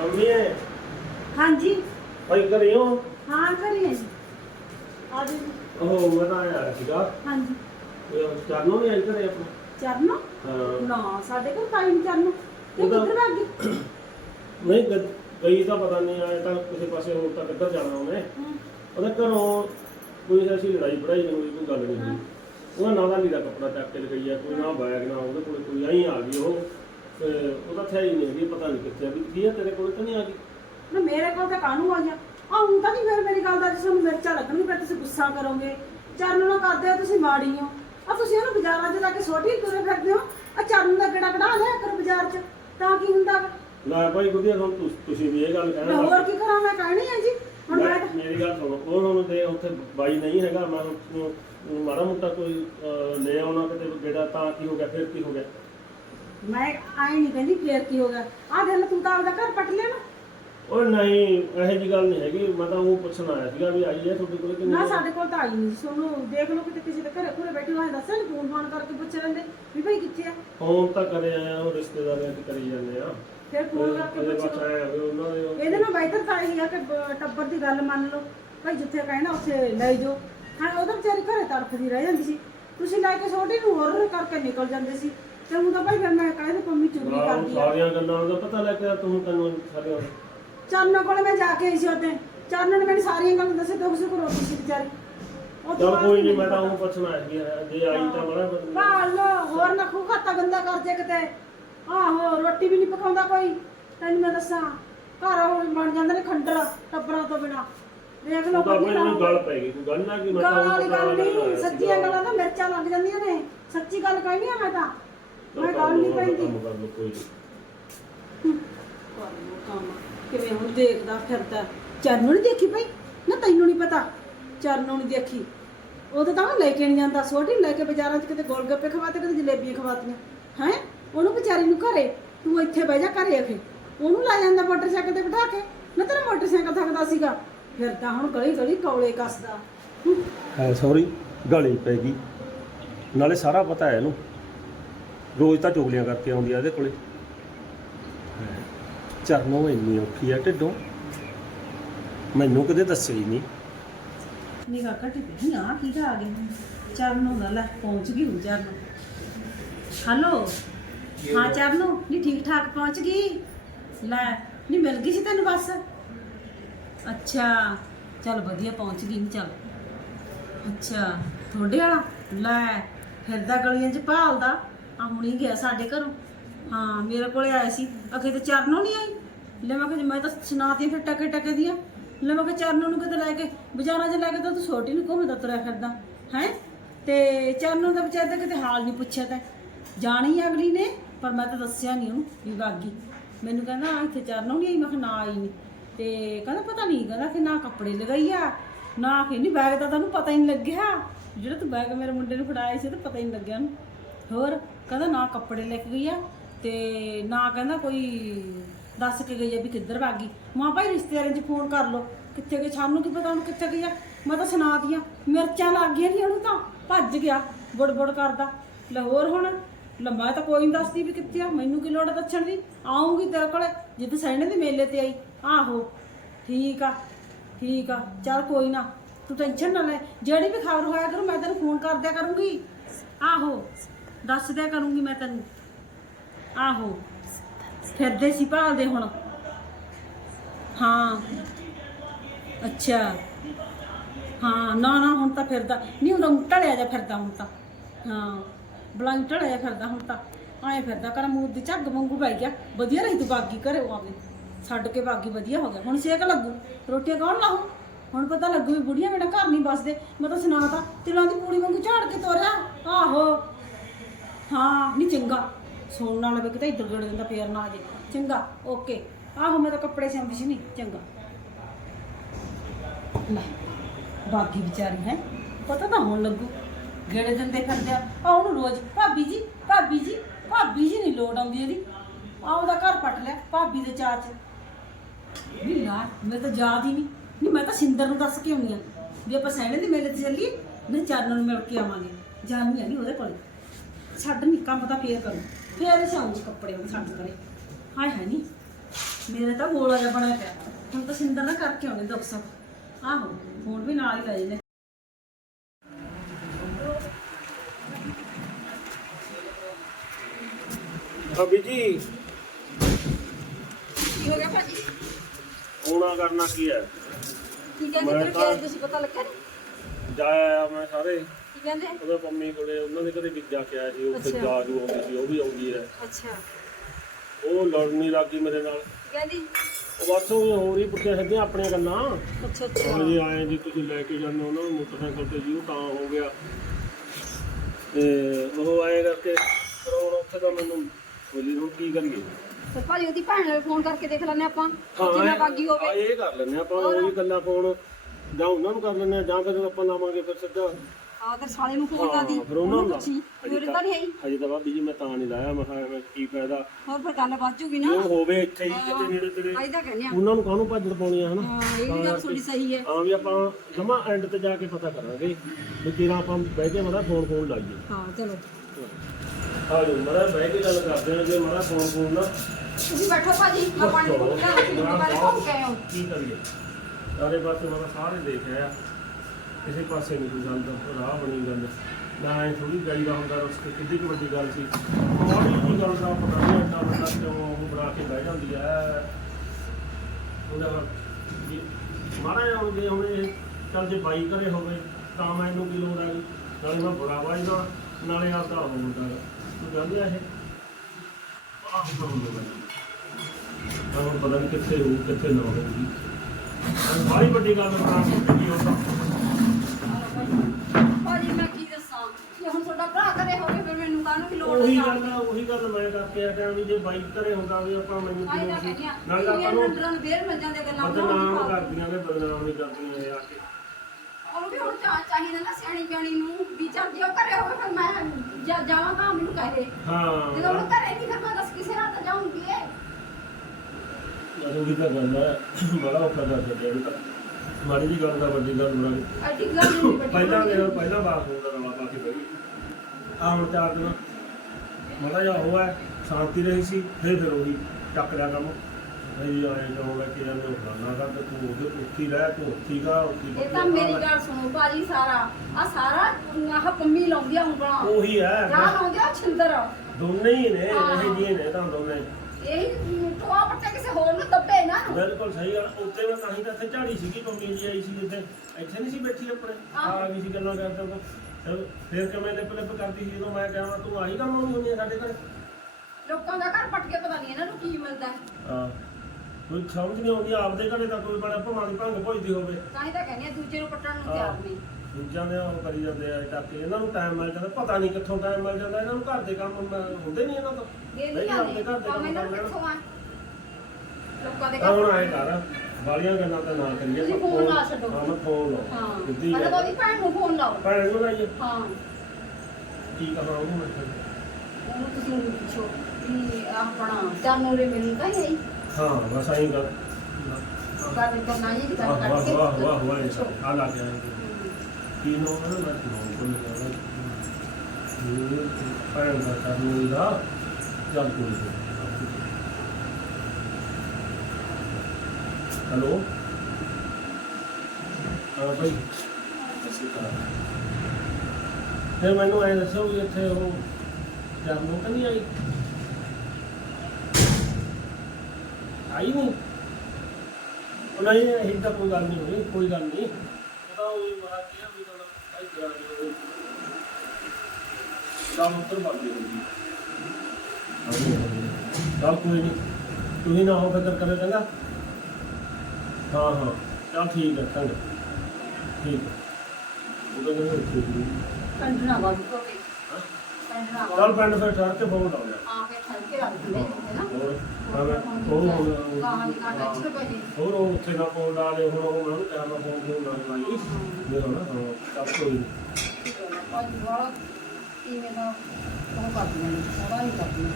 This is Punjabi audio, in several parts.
ਮੰਮੀ ਹੈ? ਹਾਂਜੀ। ਭਾਈ ਘਰੇ ਹੋ? ਹਾਂ ਕਰੀਏ ਆ ਜੀ। ਉਹ ਮੈਂ ਤਾਂ ਆਇਆ ਸੀਗਾ। ਹਾਂਜੀ। ਇਹ ਚਰਨੋਂ ਨਹੀਂ ਆਈ ਘਰੇ ਆਪਣਾ ਚਰਨੋ? ਹਾਂ। ਨਾ ਸਾਡੇ ਕੋਲ ਟਾਈਮ ਚਰਨੋ। ਤੇ ਉਹਦਾ- ਕਿੱਧਰ ਭੱਗ ਗਈ? ਨਹੀਂ ਗ- ਗਈ ਤਾਂ ਪਤਾ ਨਹੀਂ ਆਇਆ ਤਾਂ ਕਿਸੇ ਪਾਸੇ ਹੋਰ ਤਾਂ ਕਿੱਧਰ ਜਾਣਾ ਉਹਨੇ। ਉਹਦੇ ਘਰੋਂ ਕੋਈ ਐਸੀ ਲੜਾਈ ਪੜਾਈ ਨਹੀਂ ਹੋਈ ਕੋਈ ਗੱਲ ਨਹੀਂ ਹੋਈ। ਉਹਦਾ ਨਾ ਦਾ ਨੀਲਾ ਕੱਪੜਾ ਚੱਕ ਕੇ ਲਗਾਈ ਆ ਕੋਈ ਨਾ ਬੈਗ ਨਾ ਉਹਦੇ ਕੋਲ ਕੋਈ ਆਈ ਆ ਗਈ ਉਹ। ਤੇ ਉਹਦਾ ਥਿਆ ਹੀ ਨਹੀਂ ਹੈਗੀ ਪਤਾ ਨਹੀਂ ਕਿੱਥੇ ਆ ਵੀ ਕੀ ਆ ਤੇਰੇ ਕੋਲ ਤਾਂ ਨਹੀਂ ਆ ਗਈ। ਨਾ ਮੇਰੇ ਕੋਲ ਤਾਂ ਕਾਹਨੂੰ ਆ ਗਿਆ ਆ ਹੁਣ ਤਾਂ ਨਹੀਂ ਫਿਰ ਮੇਰੀ ਗੱਲ ਦਾ ਜਿਸ ਨੂੰ ਮਿਰਚਾਂ ਲੱਗਣਗੀ ਫਿਰ ਤੁਸੀਂ ਗੁੱਸਾ ਕਰੋਗੇ। ਚਰਨ ਨੂੰ ਕਰਦੇ ਹੋ ਤੁਸੀਂ ਮਾੜੀ ਹੋ। ਆ ਤੁਸੀਂ ਉਹਨੂੰ ਬਾਜ਼ਾਰਾਂ 'ਚ ਲੈ ਕੇ ਛੋਟੀ ਤੁਰੇ ਫਿਰਦੇ ਹੋ। ਆ ਚਰਨ ਦਾ ਕਿਹੜਾ ਕਢਾ ਲਿਆ ਕਰੋ ਬਾਜ਼ਾਰ 'ਚ ਤਾਂ ਕੀ ਹੁੰਦਾ? ਲੈ ਭਾਈ ਹੁਣ ਤੁਸ- ਤੁਸੀਂ ਵੀ ਇਹ ਗੱਲ ਮੈਂ ਕਹਿਣਾ ਹੋਰ ਕੀ ਕਰਾਂ ਮੈਂ ਕਹਿਣੀ ਹੈ ਜੀ। ਹੁਣ ਮੈਂ ਮੈਂ- ਤਾਂ- ਮੇਰੀ ਗੱਲ ਸੁਣੋ ਉਹ ਹੁਣ ਦੇ ਉੱਥੇ ਬਾਈ ਨਹੀਂ ਹੈਗਾ ਮੈਂ ਹੁਣ ਨੂੰ ਮਾੜਾ ਮੋਟਾ ਕੋਈ ਅਹ, ਲੈ ਆਉਣਾ ਕਿਤੇ ਗੇੜਾ ਤਾਂ ਕੀ ਹੋ ਗਿਆ ਫਿਰ ਕੀ ਹੋ ਗਿਆ? ਮੈਂ ਆਈ ਨਹੀਂ ਕਹਿੰਦੀ ਫੇਰ ਕੀ ਹੋ ਗਿਆ? ਆ ਦੇਖ ਲੈ ਤੂੰ ਤਾਂ ਆਪਦਾ ਘਰ ਪਟ ਲਿਆ ਨਾ। ਉਹ ਨਹੀਂ ਇਹੋ ਜੀ ਗੱਲ ਨਹੀਂ ਹੈਗੀ। ਮੈਂ ਤਾਂ ਉਹ ਪੁੱਛਣ ਆਇਆ ਸੀਗਾ ਵੀ ਆਈ ਹੈ ਤੁਹਾਡੇ ਕੋਲ ਕਿ ਨਾ ਨਹੀਂ? ਸਾਡੇ ਕੋਲ ਤਾਂ ਆਈ ਨਹੀਂ ਸੋਨੂੰ ਦੇਖ ਲਓ ਕਿਤੇ ਕਿਸੇ ਦੇ ਘਰੇ ਘਰੇ ਬੈਠੇ ਹੋਏ ਦੱਸਣ ਫੋਨ ਫੋਨ ਕਰਕੇ ਪੁੱਛ ਲੈਂਦੇ ਵੀ ਭਾਈ ਕਿੱਥੇ ਆ? ਫੋਨ ਤਾਂ ਕਰੇ ਆਇਆ ਉਹ ਰਿਸ਼ਤੇਦਾਰਾਂ ਤੇ ਕਰੀ ਜਾਂਦੇ ਆ। ਫਿਰ ਫੋਨ ਕਰਕੇ ਉਹਦੇ ਪੁੱਛ ਆਇਆ ਵੀ ਉਹਨਾਂ ਦੇ ਉਹ- ਇਹਦੇ ਨਾਲ ਬਿਹਤਰ ਤਾਂ ਇਹੀ ਆ ਕਿ ਬ- ਟੱਬਰ ਦੀ ਗੱਲ ਮੰਨ ਲਓ। ਭਾਈ ਜਿੱਥੇ ਕਹਿਣਾ ਉੱਥੇ ਲੈ ਜਾਓ। ਹਾਂ ਉਹਦਾ ਵਿਚਾਰੀ ਘਰੇ ਤੜਫਦੀ ਰਹਿ ਜਾਂਦੀ ਸੀ। ਤੁਸੀਂ ਲੈ ਕੇ ਛੋਟੀ ਨੂੰ ਹੋਰ ਕਰਕੇ ਨਿਕਲ ਜਾਂਦੇ ਸੀ। ਤੇ ਹੁਣ ਤਾਂ ਭਾਈ ਫਿਰ ਮੈਂ ਕਹਿੰਦੇ ਪੰਮੀ ਚੁਗਲੀ ਕਰਦੀ ਆ। ਸਾਰੀਆਂ ਗੱਲਾਂ ਦਾ ਪਤਾ ਲੱਗ ਗਿਆ ਤੂੰ ਤੈਨੂੰ ਸਾਰੀਆਂ ਚਰਨ ਕੋਲ ਮੈਂ ਜਾ ਕੇ ਆਈ ਸੀ ਉਹਦੇ ਚਰਨ ਨੇ ਮੈਨੂੰ ਸਾਰੀਆਂ ਗੱਲਾਂ ਦੱਸੇ ਦੁੱਖ ਸੁੱਖ ਰੋਟੀ ਸੀ ਵਿਚਾਰੀ। ਉਹ ਤੋਂ ਚਲ ਬਾਅਦ ਕੋਈ ਨਹੀਂ ਮੈਂ ਤਾਂ ਉਹ ਪੁੱਛਣ ਆਇਆ ਸੀ ਜੇ ਆਈ ਤਾਂ ਬੜਾ ਭਾਲ ਲੋ ਹੋਰ ਨਾ ਖੂ ਖਾਤਾ ਗੰਦਾ ਕਰ ਜੇ ਕਿਤੇ। ਆਹੋ ਰੋਟੀ ਵੀ ਨਹੀਂ ਪਕਾਉਂਦਾ ਕੋਈ। ਤੈਨੂੰ ਮੈਂ ਦੱਸਾਂ ਘਰ ਉਹ ਬਣ ਜਾਂਦੇ ਨੇ ਖੰਡਰ ਟੱਬਰਾਂ ਤੋਂ ਬਿਨਾ। ਦੇਖ ਲਓ ਉਹ ਕੋਈ ਗੱਲ ਪੈ ਗਈ ਕੋਈ ਗੱਲ ਨਾ ਕਿ ਮੈਂ ਤਾਂ ਗਾਲਾਂ ਉਹ ਵਾਲੀ ਪਤਾ ਗੱਲ ਨਹੀਂ ਲੱਗਾ ਸੱਚੀਆਂ ਗੱਲਾਂ ਤਾਂ ਮਿਰਚਾਂ ਲੱਗ ਜਾਂਦੀਆਂ ਨੇ। ਸੱਚੀ ਗੱਲ ਕਹਿਣੀ ਆ ਮੈਂ ਤਾਂ। ਮੈਂ ਗੱਲ ਨਹੀਂ ਪੈਂਦੀ ਕੰਮ ਕਰ ਲਓ ਕੋਈ ਨਹੀਂ। ਕੰਮ ਕਿਵੇਂ ਹੁਣ ਦੇਖਦਾ ਫਿਰਦਾ? ਚਰਨ ਨੂੰ ਨਹੀਂ ਦੇਖੀ ਪਈ ਨਾ ਤੈਨੂੰ ਨਹੀਂ ਪਤਾ? ਚਰਨ ਨੂੰ ਨਹੀਂ ਦੇਖੀ? ਉਦੋਂ ਤਾਂ ਉਹ ਲੈ ਕੇ ਨਹੀਂ ਜਾਂਦਾ। ਛੋਟੀ ਨੂੰ ਲੈ ਕੇ ਬਾਜ਼ਾਰਾਂ 'ਚ ਕਿਤੇ ਗੋਲਗੱਪੇ ਖਵਾਤੇ ਕਿਤੇ ਜਲੇਬੀਆਂ ਖਵਾਤੀਆਂ। ਹੈ? ਉਹਨੂੰ ਵਿਚਾਰੀ ਨੂੰ ਘਰੇ ਤੂੰ ਇੱਥੇ ਬਹਿ ਜਾ ਘਰੇ ਆਖੇ ਉਹਨੂੰ ਲੈ ਜਾਂਦਾ ਮੋਟਰਸਾਈਕਲ ਤੇ ਬਿਠਾ ਕੇ। ਨਾ ਤੇਰਾ ਮੋਟਰਸਾਈਕਲ ਥੱਕਦਾ ਸੀਗਾ। ਫਿਰ ਤਾਂ ਹੁਣ ਗਲੀ ਗਲੀ ਕੌਲੇ ਕੱਸਦਾ। ਹੈ ਸੌਰੀ ਗਲੀ ਪੈ ਗਈ। ਨਾਲੇ ਸਾਰਾ ਪਤਾ ਹੈ ਇਹਨੂੰ। ਰੋਜ਼ ਤਾਂ ਚੁਗਲੀਆਂ ਕਰਕੇ ਆਉਂਦੀ ਆ ਇਹਦੇ ਕੋਲੇ। ਚਰਨੋਂ ਇੰਨੀ ਔਖੀ ਆ ਢਿੱਡੋਂ। ਮੈਨੂੰ ਕਦੇ ਦੱਸਿਆ ਹੀ ਨਹੀਂ। ਨਿਗਾਹ ਘਟੀ ਪਈ ਆ ਕੀ ਆ ਗਿਆ ਚਰਨ ਨੂੰ ਲੈ, ਪਹੁੰਚ ਗਈ ਹੁਣ ਚਰਨ। ਹੈਲੋ? ਹਾਂ, ਚਰਨ ਨਹੀਂ ਠੀਕ ਠਾਕ ਪਹੁੰਚ ਗਈ? ਲੈ ਨਹੀਂ ਮਿਲ ਗਈ ਸੀ ਤੈਨੂੰ ਬੱਸ? ਅੱਛਾ, ਚੱਲ ਵਧੀਆ ਪਹੁੰਚ ਗਈ ਨਹੀਂ ਚੱਲ। ਅੱਛਾ, ਤੁਹਾਡੇ ਵਾਲਾ? ਲੈ, ਫਿਰਦਾ ਗਲੀਆਂ 'ਚ ਭਾਲਦਾ। ਆ ਹੁਣੀ ਗਿਆ ਸਾਡੇ ਘਰੋਂ। ਹਾਂ, ਮੇਰੇ ਕੋਲੇ ਆਇਆ ਸੀ। ਅਖੇ ਤੇ ਚਰਨੋਂ ਨਹੀਂ ਆਈ। ਲੈ ਮੈਂ ਕਿਹਾ ਮੈਂ ਤਾਂ ਸੁਣਾਤੀ ਫਿਰ ਟਕੇ ਟਕੇ ਦੀਆਂ। ਲੈ ਮੈਂ ਕਿਹਾ ਚਰਨੋਂ ਨੂੰ ਕਿਤੇ ਲੈ ਕੇ, ਬਾਜ਼ਾਰਾਂ 'ਚ ਲੈ ਕੇ ਤਾਂ ਤੂੰ ਛੋਟੀ ਨੂੰ ਘੁੰਮਦਾ ਤੁਰਿਆ ਫਿਰਦਾ, ਹੈ? ਤੇ ਚਰਨੋਂ ਦਾ ਵਿਚਾਰੇ ਦਾ ਕਿਤੇ ਹਾਲ ਨਹੀਂ ਪੁੱਛਿਆ ਤਾਂ। ਜਾਣੀ ਅਗਲੀ ਨੇ, ਪਰ ਮੈਂ ਤਾਂ ਦੱਸਿਆ ਨਹੀਂ ਉਹਨੂੰ ਵੀ ਵਾਗੀ ਮੈਨੂੰ ਕਹਿੰਦਾ ਇੱਥੇ ਚਰਨੋਂ ਨਹੀਂ ਆਈ? ਮੈਂ ਕਿਹਾ, ਨਾ ਆਈ ਨਹੀਂ ਤੇ ਕਹਿੰਦਾ, ਪਤਾ ਨਹੀਂ ਕਹਿੰਦਾ ਕਿ ਨਾ ਕੱਪੜੇ ਲਗਾਈ ਆ, ਨਾ ਕਿ ਨਹੀਂ, ਬੈਗ ਦਾ ਤੈਨੂੰ ਪਤਾ ਹੀ ਨਹੀਂ ਲੱਗਿਆ। ਜਿਹੜਾ ਤੂੰ ਬੈਗ ਮੇਰੇ ਮੁੰਡੇ ਨੂੰ ਫੜਾਇਆ ਸੀ ਤਾਂ ਪਤਾ ਹੀ ਨਹੀਂ ਲੱਗਿਆ ਉਹਨੂੰ। ਹੋਰ ਕਹਿੰਦਾ ਨਾ ਕੱਪੜੇ ਲੈ ਕੇ ਗਈ ਆ ਤੇ ਨਾ ਕਹਿੰਦਾ ਕੋਈ ਦੱਸ ਕੇ ਗਈ ਆ ਵੀ ਕਿੱਧਰ ਭਾਗੀ ਮਾਂ ਭਾਈ ਰਿਸ਼ਤੇਦਾਰਾਂ 'ਚ ਫੋਨ ਕਰ ਲਓ, ਕਿੱਥੇ ਗਏ ਸਾਨੂੰ ਕੀ ਪਤਾ ਉਹਨੂੰ ਕਿੱਥੇ ਗਈ ਆ। ਮੈਂ ਤਾਂ ਸੁਣਾ ਦੀਆਂ, ਮਿਰਚਾਂ ਲੱਗ ਗਈਆਂ ਨਹੀਂ ਉਹਨੂੰ ਤਾਂ, ਭੱਜ ਗਿਆ ਬੁੜ ਕਰਦਾ। ਲੈ ਹੋਰ ਹੁਣ, ਲੈ ਤਾਂ ਕੋਈ ਨਹੀਂ ਦੱਸਦੀ ਵੀ ਕਿੱਥੇ ਆ, ਮੈਨੂੰ ਕੀ ਲੋੜ ਆ ਦੱਸਣ ਦੀ? ਆਉਂਗੀ ਤੇਰੇ ਕੋਲੇ, ਜਿੱਦ ਸੈਣੇ ਦੇ ਮੇਲੇ ਤੇ ਆਈ। ਆਹੋ, ਠੀਕ ਆ ਠੀਕ ਆ, ਚੱਲ ਕੋਈ ਨਾ, ਤੂੰ ਟੈਨਸ਼ਨ ਨਾ ਲੈ, ਜਿਹੜੀ ਵੀ ਖਬਰ ਹੋਇਆ ਕਰੂ, ਮੈਂ ਤੈਨੂੰ ਫੋਨ ਕਰ ਦਿਆ ਕਰੂੰਗੀ। ਆਹੋ। ਦੱਸ ਦਿਆ ਕਰੂੰਗੀ ਮੈਂ ਤੈਨੂੰ। ਆਹੋ, ਫਿਰਦੇ ਸੀ ਭਾਲਦੇ ਹੁਣ। ਹਾਂ। ਅੱਛਾ। ਹਾਂ, ਨਾ ਨਾ, ਹੁਣ ਤਾਂ ਫਿਰਦਾ। ਨਹੀਂ, ਹੁਣ ਢਲਿਆ ਜਾ ਫਿਰਦਾ ਹੁਣ ਤਾਂ। ਹਾਂ ਬਲਾਈ ਢਲਿਆ ਫਿਰਦਾ ਹੁਣ ਤਾਂ। ਆਏ ਫਿਰਦਾ ਕਰ ਮੂੰਹ ਦੀ ਝੱਗ ਵਾਂਗੂ ਪੈ ਗਿਆ। ਵਧੀਆ ਰਹੀ ਤੂੰ ਬਾਗੀ ਘਰੇ ਉਹ ਆਵੇ ਛੱਡ ਕੇ ਬਾਗੀ ਵਧੀਆ ਹੋ ਗਿਆ। ਹੁਣ ਸੇਕ ਲੱਗੂ। ਰੋਟੀਆਂ ਕੌਣ ਲਾਹੂ ਹੁਣ ਪਤਾ ਲੱਗੂ ਵੀ ਬੁੜੀਆਂ ਮੇਰਾ ਘਰ ਨਹੀਂ ਬਸਦੇ ਮੈਂ ਤਾਂ ਸੁਣਾਤਾ ਤਿਲਾਂ ਦੀ ਪੂੜੀ ਵਾਂਗੂ ਝਾੜ ਕੇ ਤੋਰਿਆ। ਆਹੋ। ਹਾਂ ਨਹੀਂ ਚੰਗਾ। ਸੌਣ ਨਾਲ ਵੀ ਕਿਤੇ, ਇੱਧਰ ਗੜ ਦਿੰਦਾ ਫੇਰ ਨਾ ਆ ਜੇ। ਚੰਗਾ, ਓਕੇ। ਆਹੋ, ਮੈਂ ਤਾਂ ਕੱਪੜੇ ਸਿਉਂਦੀ ਸੀ ਨਹੀਂ ਚੰਗਾ। ਲੈ, ਬਾਗੀ ਵਿਚਾਰੀ ਹੈ। ਪਤਾ ਤਾਂ ਹੁਣ ਲੱਗੂ। ਗੇੜੇ ਦਿੰਦੇ ਫਿਰਦੇ ਆ। ਆ ਉਹਨੂੰ ਰੋਜ਼, ਭਾਬੀ ਜੀ ਭਾਬੀ ਜੀ ਭਾਬੀ ਜੀ ਨਹੀਂ ਲੋੜ ਆਉਂਦੀ ਇਹਦੀ। ਆ ਉਹਦਾ ਘਰ ਪਟ ਲਿਆ, ਭਾਬੀ ਦੇ ਚਾਚ ਵੀ ਲਾ ਮੈਂ ਤਾਂ ਯਾਦ ਹੀ ਨਹੀਂ ਨਹੀਂ ਮੈਂ ਤਾਂ ਸਿੰਦਰ ਨੂੰ ਦੱਸ ਕੇ ਆਉਣੀ ਆ। ਵੀ ਆਪਾਂ ਸੈਣੇ ਦੇ ਮੇਲੇ ਤੇ ਚੱਲੀਏ, ਨਹੀਂ ਚਾਨਣ ਨੂੰ ਮਿਲ ਕੇ ਆਵਾਂਗੇ। ਜਾਣੀ ਆ ਨਹੀਂ ਉਹਦੇ ਕੋਲ। ਛੱਡ ਨਹੀਂ ਕੰਮ ਤਾਂ ਫੇਰ ਕਰੂੰ। ਫੇਰ ਸਿਆਉਂਗੀ ਕੱਪੜੇ ਉਹ ਛੱਡ ਕਰੇ ਹਾਏ ਹਾਏ ਨਹੀਂ ਮੇਰੇ ਤਾਂ ਗੋਲਾ ਜਿਹਾ ਬਣਿਆ ਪਿਆ। ਹੁਣ ਤਾਂ ਸਿੰਦਰ ਨਾ ਕਰਕੇ ਆਉਣੇ ਦੁੱਖ ਸੁੱਖ। ਆਹੋ ਫੋਨ ਵੀ ਨਾਲ ਹੀ ਲੈ ਜਾਂਦੇ। ਭਾਬੀ ਜੀ ਕੀ ਹੋ ਗਿਆ ਭਾਜੀ? ਹੋਣਾ ਕਰਨਾ ਕੀ ਹੈ? ਕੀ ਕਹਿੰਦੇ ਮੈਂ ਫਿਰ ਤਾਂ- ਕਿ ਤੁਸੀਂ ਪਤਾ ਲੱਗਿਆ ਨਹੀਂ ਜਾ ਆਇਆ ਮੈਂ ਸਾਰੇ। ਕੀ ਕਹਿੰਦੇ? ਉਹਦੇ ਪੰਮੀ ਕੋਲੇ ਉਹਨਾਂ ਦੇ ਘਰੇ ਵੀ ਜਾ ਕੇ ਆਇਆ ਸੀ ਉੱਥੇ ਅੱਛਾ। ਜਾਜੂ ਆਉਂਦੀ ਸੀ ਉਹ ਵੀ ਆਉਂਦੀ ਹੈ। ਅੱਛਾ। ਉਹ ਲੜਨ ਨਹੀਂ ਲੱਗੀ ਮੇਰੇ ਨਾਲ। ਕੀ ਕਹਿੰਦੀ? ਉਹ ਬਸ ਉਹ ਹੋਰ ਹੀ ਪੁੱਠੀਆਂ ਸਿੱਧੀਆਂ ਆਪਣੀਆਂ ਗੱਲਾਂ। ਅੱਛਾ ਉਹ ਜੀ ਆਏ ਜੀ ਤੁਸੀਂ ਲੈ ਕੇ ਜਾਂਦੇ ਹੋ ਉਹਨਾਂ ਨੂੰ ਮੋਟਰਸਾਈਕਲ ਤੇ ਜੀ ਉਹ ਤਾਂ ਹੋ ਗਿਆ। ਤੇ ਉਹ ਆਏ ਕਰਕੇ ਫਿਰ ਹੁਣ ਉੱਥੇ ਤਾਂ ਮੈਨੂੰ ਬੋਲੀ ਹੁਣ ਕੀ ਕਰੀਏ? ਤੇ ਭਾਜੀ ਉਹਦੀ ਭੈਣ ਨੂੰ ਫੋਨ ਕਰਕੇ ਦੇਖ ਲੈਣੇ ਆਪਾਂ ਜਿੰਨਾ ਬਾਗੀ ਹੋਵੇ। ਹਾਂ, ਇਹ ਕਰ ਲੈਂਦੇ ਆਪਾਂ ਉਹ ਵੀ ਗੱਲਾਂ ਫੋਨ ਜਾਂ ਉਹਨਾਂ ਨੂੰ ਕਰ ਲੈਂਦੇ ਹਾਂ ਜਾਂ ਫਿਰ ਆਪਾਂ ਲਾਵਾਂਗੇ ਫਿਰ ਸਿੱਧਾ। ਆ ਤੇ ਸਾਲੇ ਨੂੰ ਫੋਨ ਲਾ ਦੀ ਹਾਂ, ਫਿਰ ਉਹਨਾਂ ਨੂੰ ਲਾ। ਪੁੱਛੀ ਮੇਰੇ ਤਾਂ ਨਹੀਂ ਆਈ? ਹਜੇ ਤਾਂ ਭਾਬੀ ਜੀ ਮੈਂ ਤਾਂ ਨਹੀਂ ਲਾਇਆ ਮੈਂ ਕਿਹਾ ਐਵੇਂ ਕੀ ਫਾਇਦਾ। ਹੋਰ ਫਿਰ ਗੱਲ ਵੱਧ ਜੂਗੀ ਜੇ ਨਾ ਉਹ ਹੋਵੇ ਇੱਥੇ ਹੀ ਕਿਤੇ ਨੇੜੇ ਤੇਰੇ ਆਈ ਤਾਂ ਕਹਿੰਦੇ ਆ। ਉਹਨਾਂ ਨੂੰ ਕਾਹਨੂੰ ਭੱਜਣ ਪਾਉਣੀ ਆ ਹਨਾ? ਹਾਂ ਇਹ ਵੀ ਗੱਲ ਤੁਹਾਡੀ ਸਹੀ ਹੈ। ਹਾਂ ਵੀ ਆਪਾਂ ਜਮਾ ਐਂਡ ਤੇ ਜਾ ਕੇ ਪਤਾ ਕਰਾਂਗੇ। ਵੀ ਕਿਹੜਾ ਆਪਾਂ ਬਹਿ ਕੇ ਮੜਾ ਫੋਨ ਫੋਨ ਲਾਈਏ। ਹਾਂ ਚਲੋ। ਆ ਜੋ ਮੜਾ ਬਹਿ ਕੇ ਗੱਲ ਕਰਦੇ ਹਾਂ ਜੇ ਮੜਾ ਫੋਨ ਫੋਨ ਨਾ। ਤੁਸੀਂ ਬੈਠੋ ਭਾਜੀ ਮੈਂ ਪਾਣੀ ਦੀ ਬੋਤਲ ਰੱਖੀ ਨੂੰ ਬਾਰੇ ਘੁੰਮ ਕੇ ਆਇਆ ਕੀ ਕਰੀਏ? ਸਾਰੇ ਪਾਸੇ ਮੜਾ ਸਾਰੇ ਦੇਖ ਆਇਆ ਕਿਸੇ ਪਾਸੇ ਨਹੀਂ ਕੋਈ ਗੱਲ ਦਾ ਰਾਹ ਬਣੀ ਗੱਲ। ਨਾ ਐ ਥੋੜੀ ਗਈ ਦਾ ਹੁੰਦਾ ਉਸ ਤੇ ਕਿੱਡੀ ਕੁ ਵੱਡੀ ਗੱਲ ਸੀ। ਮਾੜੀ ਜੀ ਗੱਲ ਦਾ ਪਤਾ ਨਹੀਂ ਐਡਾ ਵੱਡਾ ਕਿਉਂ ਉਹ ਬਣਾ ਕੇ ਬਹਿ ਜਾਂਦੀ ਐ ਉਹਦਾ ਜੀ ਮਾੜਾ ਹੁਣ ਜੇ ਹੁਣ ਇਹ ਚੱਲ ਜੇ ਬਾਈ ਘਰੇ ਹੋਵੇ, ਤਾਂ ਮੈਨੂੰ ਕੀ ਲੋੜ ਹੈ ਨਾਲੇ ਮੈਂ ਬੁਰਾ ਵਾਜਦਾ, ਨਾਲੇ ਆਪਦਾ ਉਹ ਹੁੰਦਾ ਤੂੰ ਕਹਿੰਦੀ ਆ ਇਹ? ਆਹ ਕੰਮ ਹੋ ਗਿਆ ਤਾਂ ਪਤਾ ਨਹੀਂ ਕਿੱਥੇ ਹੋਊ, ਕਿੱਥੇ ਨਾ ਹੋਊਗੀ ਬਾਈ ਵੱਡੀ ਗੱਲ ਕੇ ਦਿੱਤੀ ਉਹ ਤਾਂ। ਭਾਜੀ ਮੈਂ ਕੀ ਦੱਸਾਂ? ਜੇ ਹੁਣ ਤੁਹਾਡਾ ਭਰਾ ਕਰੇ ਹੋਵੇ ਫਿਰ ਮੈਨੂੰ ਕਾਹਨੂੰ ਕੀ ਲੋੜ ਉਹੀ ਹੈ ਗੱਲ ਆ, ਉਹੀ ਗੱਲ ਮੈਂ ਕਰਕੇ ਆ ਵੀ ਜੇ ਬਾਈਕ ਘਰੇ ਹੁੰਦਾ ਵੀ ਆਪਾਂ ਮੈਨੂੰ ਆਈ ਕੀ ਤਾਂ ਸੀ ਕਹਿੰਦੀ ਆ ਨਾਲੇ ਆਪਾਂ ਨੂੰ ਨੰਬਰਾਂ ਨੂੰ ਫੇਰ ਮਿਲ ਜਾਂਦੇ ਗੱਲਾਂ ਬਦਨਾਮ ਬਣਾਉਣ ਦੀ ਕਰਦੀਆਂ ਨੇ ਬਦਨਾਮ ਨਹੀਂ ਕਰਦੀਆਂ ਇਹ ਆ ਕੇ। ਉਹਨੂੰ ਵੀ ਹੁਣ ਚਾਹ ਚਾਹੀਦਾ ਨਾ ਸਿਆਣੀ ਬਿਆਣੀ ਨੂੰ ਵੀ ਚੱਲ ਜੇ ਉਹ ਘਰੇ ਹੋਵੇ ਫਿਰ ਮੈਂ ਜਾ- ਜਾਵਾਂ ਤਾਂ ਮੈਨੂੰ ਕਹੇ ਜਦੋਂ ਉਹ ਹਾਂ ਘਰੇ ਨਹੀਂ ਫਿਰ ਮੈਂ ਦੱਸ ਕਿਸੇ ਨਾਲ ਤਾਂ ਜਾਊਂਗੀ। ਇਹ ਜਦੋਂ ਦੀ ਤਾਂ ਗੱਲ ਹੈ ਬੜਾ ਔਖਾ ਕਰ ਛੱਡਿਆ ਵੀ ਤਾਂ। ਮਾੜੀ ਜੀ ਗੱਲ ਦਾ ਵੱਡੀ ਗੱਲ ਬਣਾ ਕੇ। ਐਡੀ ਗੱਲ ਨਹੀਂ ਵੱਡੀ ਪਹਿਲਾਂ ਮੇਰਾ ਪਹਿਲਾਂ ਬਾਥਰੂਮ ਦਾ ਰੌਲਾ ਪਾ ਕੇ ਬਈ ਆ ਹੁਣ ਚਾਰ ਦਿਨ ਮਾੜਾ ਜਿਹਾ ਉਹ ਹੈ ਸ਼ਾਂਤੀ ਰਹੀ ਸੀ ਫਿਰ ਫਿਰ ਉਹੀ ਚੱਕ ਲਿਆ ਕੰਮ। ਨਹੀਂ ਆਏ ਜੋ ਲੈ ਕੇ ਜਾਂਦੇ ਹੋ ਨਾ ਕਰ ਤੇ ਤੂੰ ਉਹਦੇ ਉੱਥੇ ਹੀ ਰਹਿ ਤੂੰ ਉੱਥੇ ਹੀ ਗਾ ਉੱਥੇ ਹੀ ਇਹ ਤਾਂ ਮੇਰੀ ਗੱਲ ਸੁਣੋ ਭਾਜੀ ਸਾਰਾ। ਆ ਸਾਰਾ ਆਹ ਪੰਮੀ ਲਾਉਂਦੀ ਆ ਉਂਗਲਾਂ। ਉਹੀ ਹੈ ਜਾਂ ਲਾਉਂਦੀ ਆ ਛਿੰਦਰ? ਦੋਨੇ ਹੀ ਨੇ। ਇਹ ਜੀ ਨੇ ਤਾਂ ਦੋਨੇ। ਇਹ ਟੋਆ ਪੱਟੇ ਕਿਸੇ ਹੋਰ ਨੂੰ ਦੱਬੇ ਨਾ। ਬਿਲਕੁਲ ਸਹੀ ਗੱਲ ਉੱਤੇ ਮੈਂ ਤਾਂ ਹੀ ਤਾਂ ਇੱਥੇ ਝਾੜੀ ਸੀਗੀ ਪੰਮੀ ਜੀ ਆਈ ਸੀ ਇੱਥੇ ਇੱਥੇ ਨਹੀਂ ਸੀ ਬੈਠੀ ਆਪਣੇ। ਆ ਗਈ ਸੀ ਗੱਲਾਂ ਕਰਦੇ ਉਹ ਫਿਰ- ਫਿਰ ਕਿਵੇਂ ਲਿਪ ਲਿਪ ਕਰਦੀ ਸੀ ਜਦੋਂ ਮੈਂ ਕਹਾਂ ਤੂੰ ਆਹੀ ਕੰਮ ਆਉਂਦੀ ਹੁੰਦੀ ਸਾਡੇ ਘਰ? ਲੋਕਾਂ ਦਾ ਘਰ ਪੱਟ ਕੇ ਪਤਾ ਨਹੀਂ ਇਹਨਾਂ ਨੂੰ ਕੀ ਮਿਲਦਾ। ਹੈ। ਹਾਂ ਕੋਈ ਸਮਝ ਨਹੀਂ ਆਉਂਦੀ ਆਪਦੇ ਘਰੇ ਤਾਂ ਕੋਈ ਬੜਾ ਭਮਾਂ ਦੀ ਭੰਗ ਭੋਜਦੀ ਹੋਵੇ। ਤਾਂ ਹੀ ਤਾਂ ਕਹਿੰਦੇ ਆ ਦੂਜੇ ਨੂੰ ਪੱਟਣ ਨੂੰ। ਤਿਆਰ ਨਹੀਂ। ਦੂਜਿਆਂ ਦੇ ਉਹ ਕਰੀ ਜਾਂਦੇ ਆ ਟਾਕੇ। ਇਹਨਾਂ ਨੂੰ ਟਾਈਮ ਮਿਲ ਜਾਂਦਾ। ਪਤਾ ਨਹੀਂ ਕਿੱਥੋਂ ਟਾਈਮ ਮਿਲ ਜਾਂਦਾ। ਇਹਨਾਂ ਨੂੰ ਘਰ ਦੇ ਕੰਮ ਮ- ਹੁੰਦੇ ਨਹੀਂ ਇਹਨਾਂ ਤੋਂ। ਇਹ ਨਹੀਂ ਆਉਂਦੇ ਘਰ ਦੇ ਕੰਮ ਕੰਮ ਇਹਨਾਂ ਕਰ ਨੂੰ ਲੈਣ ਕਿੱਥੋਂ ਆ। ਲੋਕਾਂ ਦੇ ਆ ਹੁਣ ਘਰ ਆਏ ਕਰ ਬਾਲੀਆਂ ਗੱਲਾਂ ਤਾਂ ਨਾ ਕਰੀਏ ਤੁਸੀਂ ਫੋਨ ਲਾ ਛੱਡੋ। ਹਾਂ ਮੈਂ ਫੋਨ ਲਾਓ ਹਾਂ। ਸਿੱਧੀ ਗੱਲ ਤਾਂ ਉਹਦੀ ਭੈਣ ਨੂੰ ਫੋਨ ਲਾਓ। ਭੈਣ ਨੂੰ ਲਾਈਏ। ਹਾਂ। ਕੀ ਕਹਾਂ ਉਹਨੂੰ ਮੈਂ ਫਿਰ? ਉਹਨੂੰ ਤੁਸੀਂ ਪੁੱਛੋ ਕਿ ਆਪਣਾ ਜਾਨੋਰੇ ਮਿਲਣ ਤਾਂ ਹੀ ਹਾਂ ਬਸ ਆਈ ਗੱਲ। ਗੱਲ ਕਰਨਾ ਜੀ ਗੱਲ ਵਾਹ ਕਰਕੇ। ਵਾਹ ਵਾਹ ਵਾਹ ਵਾਹ ਪੁੱਛੋ। ਆ ਲੱਗ ਗਿਆ ਕੀ ਨੋ ਹੈ ਮੈਂ ਨੋ ਕੋਲ ਜਾਣਾ ਇਹ ਦਾ ਕਰਨ ਦਾ ਚੱਲ ਕੋਈ ਹੈਲੋ ਹਾਂ ਭਾਈ ਫਿਰ ਮੈਨੂੰ ਐ ਦੱਸੋ ਵੀ ਇੱਥੇ ਉਹ ਜਦ ਜਰਨੋਂ ਤਾਂ ਨਹੀਂ ਆਈ ਆਈ ਨਹੀਂ ਉਹ ਨਹੀਂ ਇਹ ਤਾਂ ਕੋਈ ਗੱਲ ਨਹੀਂ ਹੋਈ ਕੋਈ ਗੱਲ ਨਹੀਂ ਉਹਦਾ ਉਹ ਮਾਰਾ ਕੀ ਆ ਚੱਲ ਕੋਈ ਨਹੀਂ ਤੁਸੀਂ ਨਾ ਹੋ। ਫਿਕਰ ਕਰੇ ਚੰਗਾ ਹਾਂ ਹਾਂ ਚੱਲ ਠੀਕ ਹੈ ਚੰਗਾ ਠੀਕ ਹੈ ਉਹਦਾ ਨਹੀਂ ਉੱਥੇ ਹੀ ਪਿੰਡ ਨਾ ਬਾਬੂ ਚੱਲ ਪਿੰਡ ਫਿਰ ਠਹਿਰ ਕੇ ਫੋਨ ਲਾਉਣਾ ਹਾਂ ਫਿਰ ਠਹਿਰ ਕੇ ਰੱਖ ਦਿੰਦੇ ਨੇ ਨਾ? ਹੋਰ ਹਾਂ ਦੀ ਨਾ ਜੇ। ਹੋਰ ਉਹ ਉੱਥੇ ਨਾ ਫੋਨ ਲਾ ਲਿਓ ਹੁਣ ਉਹ ਮੈਂ ਉਹਨੂੰ ਕਹਿ ਮੈਂ ਫੋਨ ਫੋਨ ਨਾ ਲਾਈ ਮੈਂ ਹੁਣ ਹਾਂ ਚੱਲ ਕੋਈ ਨੀ। ਅੱਜ ਵਾਲਾ ਇਵੇਂ ਦਾ ਉਹ ਕਰਦੀਆਂ ਨੇ ਥੋੜਾ ਹੀ ਕਰਦੀਆਂ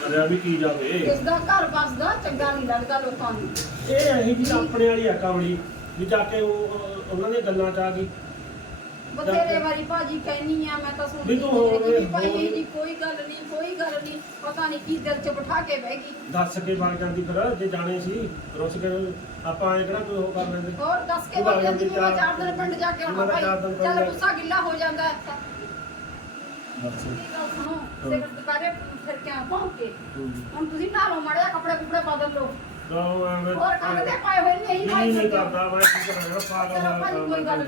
ਕਰਿਆ ਵੀ ਕੀ ਜਾਵੇ? ਇਸ ਦਾ ਘਰ ਬਸਦਾ ਚੰਗਾ ਨਹੀਂ ਲੱਗਦਾ ਲੋਕਾਂ ਨੂੰ। ਇਹ ਅਹੀ ਜੀ ਆਪਣੇ ਵਾਲੀ ਆ ਕਾਵੜੀ ਵੀ ਜਾ ਕੇ ਉਹ ਅਹ, ਉਹਨਾਂ ਦੀਆਂ ਗੱਲਾਂ ਚ ਆ ਗਈ। ਬਥੇਰੇ ਵਾਰੀ ਭਾਜੀ ਕਹਿਨੀ ਆ ਮੈਂ ਤਾਂ ਤੂੰ ਨਹੀਂ ਭਾਈ ਹੋਰ- ਕੋਈ ਗੱਲ ਨਹੀਂ ਕੋਈ ਗੱਲ ਨਹੀਂ ਪਤਾ ਨਹੀਂ ਕੀ ਦਿਲ 'ਚ ਬਿਠਾ ਕੇ ਬਹਿ ਗਈ। ਦੱਸ ਕੇ ਵਗ ਜਾਂਦੀ ਫਿਰ ਜੇ ਜਾਣੇ ਸੀ ਰੁੱਸ ਕੇ ਆਪਾਂ ਐ ਕਿਹੜਾ ਕੋਈ ਉਹ ਕਰ ਲੈਂਦੇ। ਹੋਰ ਦੱਸ ਕੇ ਵਗ ਜਾਂਦੀ ਮੈਂ ਚਾਰ- ਦਿਨ ਪਿੰਡ ਜਾ ਕੇ ਆਉਣਾ ਭਾਈ। ਚੱਲ ਗੁੱਸਾ ਗਿੱਲਾ ਹੋ ਜਾਂਦਾ। ਹੈ ਤਾਂ ਬਸ ਇਹ ਗੱਲ ਸੁਣੋ ਸਿਰ ਦੁਪਹਿਰੇ ਫਿਰ ਕਿਆ ਪਹੁੰਚ ਕੇ ਹੂੰ। ਹੁਣ ਤੁਸੀਂ ਲਓ ਮੜਿਆ ਕੱਪੜੇ ਕੁਪੜੇ ਬਦਲ ਲਓ ਹੋਰ ਕੰਮ ਤੇ ਪਾਏ ਹੋਏ ਨੇ ਇਹੀ ਨਹੀਂ ਨਹੀਂ ਹੋ। ਕਰਦਾ ਮੈਂ ਕੀ ਕਰਾਂ ਪਾਗਲ ਭਾਈ, ਕੋਈ ਗੱਲ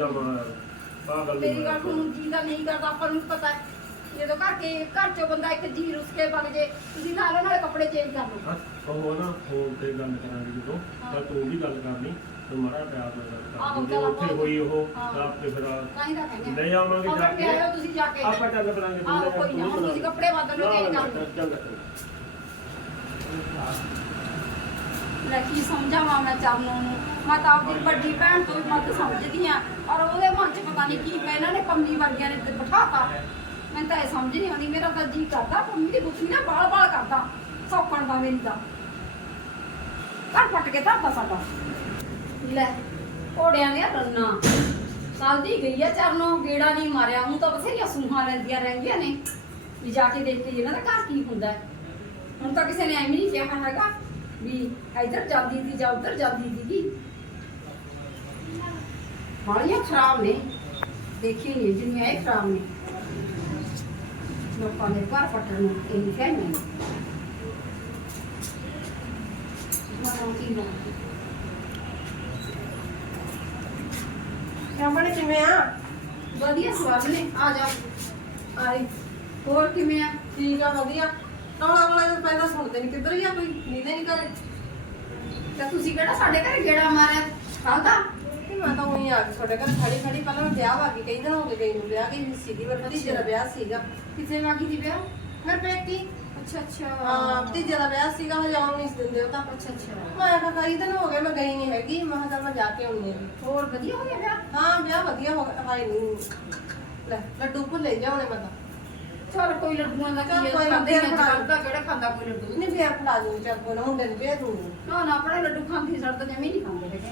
ਹੋਇਆ ਨਹੀਂ। ਪਾਗਲ ਤੇਰੀ ਗੱਲ ਨੂੰ ਜੀ ਦਾ ਨਹੀਂ ਕਰਦਾ ਆਪਾਂ ਨੂੰ ਪਤਾ ਹੈ। ਜਦੋਂ ਘਰ ਕੇ ਘਰ ਚੋਂ ਬੰਦਾ ਇੱਕ ਜੀ ਰੁੱਸ ਕੇ ਵਗ ਜੇ। ਤੁਸੀਂ ਨਹਾ ਲਓ ਨਾਲੇ ਕੱਪੜੇ ਚੇਂਜ ਕਰ ਲਓ। ਹਾਂ ਉਹ ਨਾ ਫੋਨ ਤੇ ਗੱਲ ਕਰਾਂਗੇ ਜਦੋਂ। ਤਾਂ ਤੂੰ ਵੀ ਗੱਲ ਕਰਨੀ ਤੇ ਮਾਰਾ ਪਿਆਰ ਨਾਲ ਗੱਲ ਆਹੋ, ਕਰ ਜੇ ਚੱਲ ਉੱਥੇ ਆਪਾਂ- ਹੋਈ ਉਹ ਹਾਂ। ਤਾਂ ਆਪੇ ਫਿਰ ਤਾਂ ਹੀ ਤਾਂ ਕਹਿੰਦੇ ਲੈ ਆਵਾਂਗੇ ਜਾ ਕੇ। ਆਇਓ ਤੁਸੀਂ ਜਾ ਕੇ ਆਪਾਂ ਚੱਲ ਕਰਾਂਗੇ। ਆਹੋ, ਕੋਈ ਨਾ, ਹੁਣ ਤੁਸੀਂ ਕੱਪੜੇ ਬਦਲ ਲਓ, ਚੇਂਜ ਕਰ ਲਓ। ਚੱਲ। ਮੈਂ ਕੀ ਸਮਝਾਵਾਂ ਮੈਂ ਚਰਨੋਂ ਨੂੰ ਮੈਂ ਤਾਂ ਆਪਦੀ ਵੱਡੀ ਭੈਣ ਤੋਂ ਵੀ ਮੱਤ ਸਮਝਦੀ ਆ ਔਰ ਉਹਦੇ ਮਨ 'ਚ ਪਤਾ ਨਹੀਂ ਕੀ ਪਿਆ, ਇਹਨਾਂ ਨੇ ਪੰਮੀ ਵਰਗਿਆਂ ਨੇ ਤੇ ਬਿਠਾਤਾ। ਮੈਨੂੰ ਤਾਂ ਇਹ ਸਮਝ ਨਹੀਂ ਆਉਂਦੀ, ਮੇਰਾ ਤਾਂ ਜੀ ਕਰਦਾ, ਪੰਮੀ ਦੀ ਗੁੱਸੀ ਨਾ ਬਾਲ ਬਾਲ ਕਰਦਾ, ਸੌਕਣ ਦਾ ਮੇਰੀ ਦਾ। ਘਰ ਪੱਟ ਕੇ ਧਰਤਾ ਸਾਡਾ। ਲੈ, ਘੋੜਿਆਂ ਦੀਆਂ ਰੰਨਾ। ਕੱਲ ਦੀ ਗਈ ਆ ਚਰਨੋਂ ਗੇੜਾ ਨਹੀਂ ਮਾਰਿਆ। ਉਹ ਤਾਂ ਬਥੇਰੀਆਂ ਸੂਹਾਂ ਲੈਂਦੀਆਂ ਰਹਿੰਦੀਆਂ ਨੇ। ਵੀ ਜਾ ਕੇ ਦੇਖ ਕੇ ਇਹਨਾਂ ਦਾ ਘਰ ਕੀ ਹੁੰਦਾ। ਹੁਣ ਤਾਂ ਕਿਸੇ ਨੇ ਐਵੇਂ ਨਹੀਂ ਕਿਹਾ ਹੈਗਾ ਵੀ ਇੱਧਰ ਜਾਂਦੀ ਸੀ ਜਾਂ ਉੱਧਰ ਜਾਂਦੀ ਸੀਗੀ ਬਾਲੀਆਂ ਖਰਾਬ ਨੇ ਦੇਖੀ ਨਹੀਂ ਜਿੰਨੀਆਂ ਇਹ ਖਰਾਬ ਨੇ ਲੋਕਾਂ ਦੇ ਘਰ ਪੱਟਣ ਨੂੰ ਇਹ ਕਹਿੰਦੇ ਨੇ ਮਾਰੋ ਕੀ ਨਾ ਆਪਣੇ ਕਿਵੇਂ ਆ ਵਧੀਆ ਸਵਾਦ ਨੇ ਆ ਜਾ ਆਈ ਹੋਰ ਕਿਵੇਂ ਆ ਠੀਕ ਆ ਵਧੀਆ ਰੌਲਾ ਵਾਲਾ ਜਦ ਪੈਂਦਾ ਸੁਣਦੇ ਨਹੀਂ ਕਿੱਧਰ ਗਿਆ ਕੋਈ ਨੀਂਦੇ ਨਹੀਂ ਘਰੇ ਤਾਂ ਤੁਸੀਂ ਕਿਹੜਾ ਸਾਡੇ ਘਰ ਗੇੜਾ ਮਾਰਿਆ? ਕੱਲ ਦਾ ਨਹੀਂ ਮੈਂ ਤਾਂ ਉਹੀ ਆ ਤੁਹਾਡੇ ਘਰ ਖੜੀ ਖੜੀ ਪਹਿਲਾਂ ਮੈਂ ਵਿਆਹ ਵਾ ਕੇ ਕਈ ਦਿਨ ਹੋ ਗਏ ਗਈ ਨੂੰ ਵਿਆਹ ਗਈ ਹੋਈ ਸੀਗੀ ਮੇਰਾ ਭਤੀਜੇ ਦਾ ਵਿਆਹ ਸੀਗਾ। ਕਿਤੇ ਲੱਗੀ ਦੀ ਵਿਆਹ। ਮੇਰੇ ਪੇਕੀ? ਅੱਛਾ ਅੱਛਾ। ਹਾਂ ਭਤੀਜੇ ਦਾ ਵਿਆਹ ਸੀਗਾ ਮੈਂ ਜਾਣ ਨਹੀਂ ਸੀ ਦਿੰਦੇ ਉਹ ਤਾਂ। ਅੱਛਾ ਅੱਛਾ। ਮੈਂ ਕਿਹਾ ਕਈ ਦਿਨ ਹੋ ਗਏ ਮੈਂ ਗਈ ਨਹੀਂ ਹੈਗੀ। ਮੈਂ ਕਿਹਾ ਚੱਲ ਮੈਂ ਜਾ ਕੇ ਆਉਣੀ ਹੈ ਹੋਰ ਵਧੀਆ ਹੋ ਗਿਆ ਵਿਆਹ? ਹਾਂ ਵਿਆਹ ਵਧੀਆ ਹੋ ਗਿਆ। ਹਾਏ ਨਹੀਂ ਲੈ ਲੱਡੂ ਭੁੱਲੇ ਜਾਉਣੇ ਮੈਂ ਤਾਂ। ਚਲ ਕੋਈ ਲੱਡੂਆਂ ਦਾ ਚੱਲ ਕੀ ਕੋਈ ਨਾ, ਖਾਂਦੇ ਫੇਰ ਬਣਾ ਕਿਹੜਾ ਖਾਂਦਾ ਕੋਈ ਲੱਡੂ? ਨਹੀਂ ਫੇਰ ਫੜਾ ਦੂੰ ਚੱਲ ਕੋਈ ਨਾ ਮੁੰਡੇ ਨੂੰ ਭੇਜ ਦੂੰਗੀ। ਨਾ ਨਾ ਆਪਣੇ ਲੱਡੂ ਖਾਂਦੀ ਸੜਦਾ ਜਮੀ ਨਹੀਂ ਖਾਂਦੇ ਹੈਗੇ।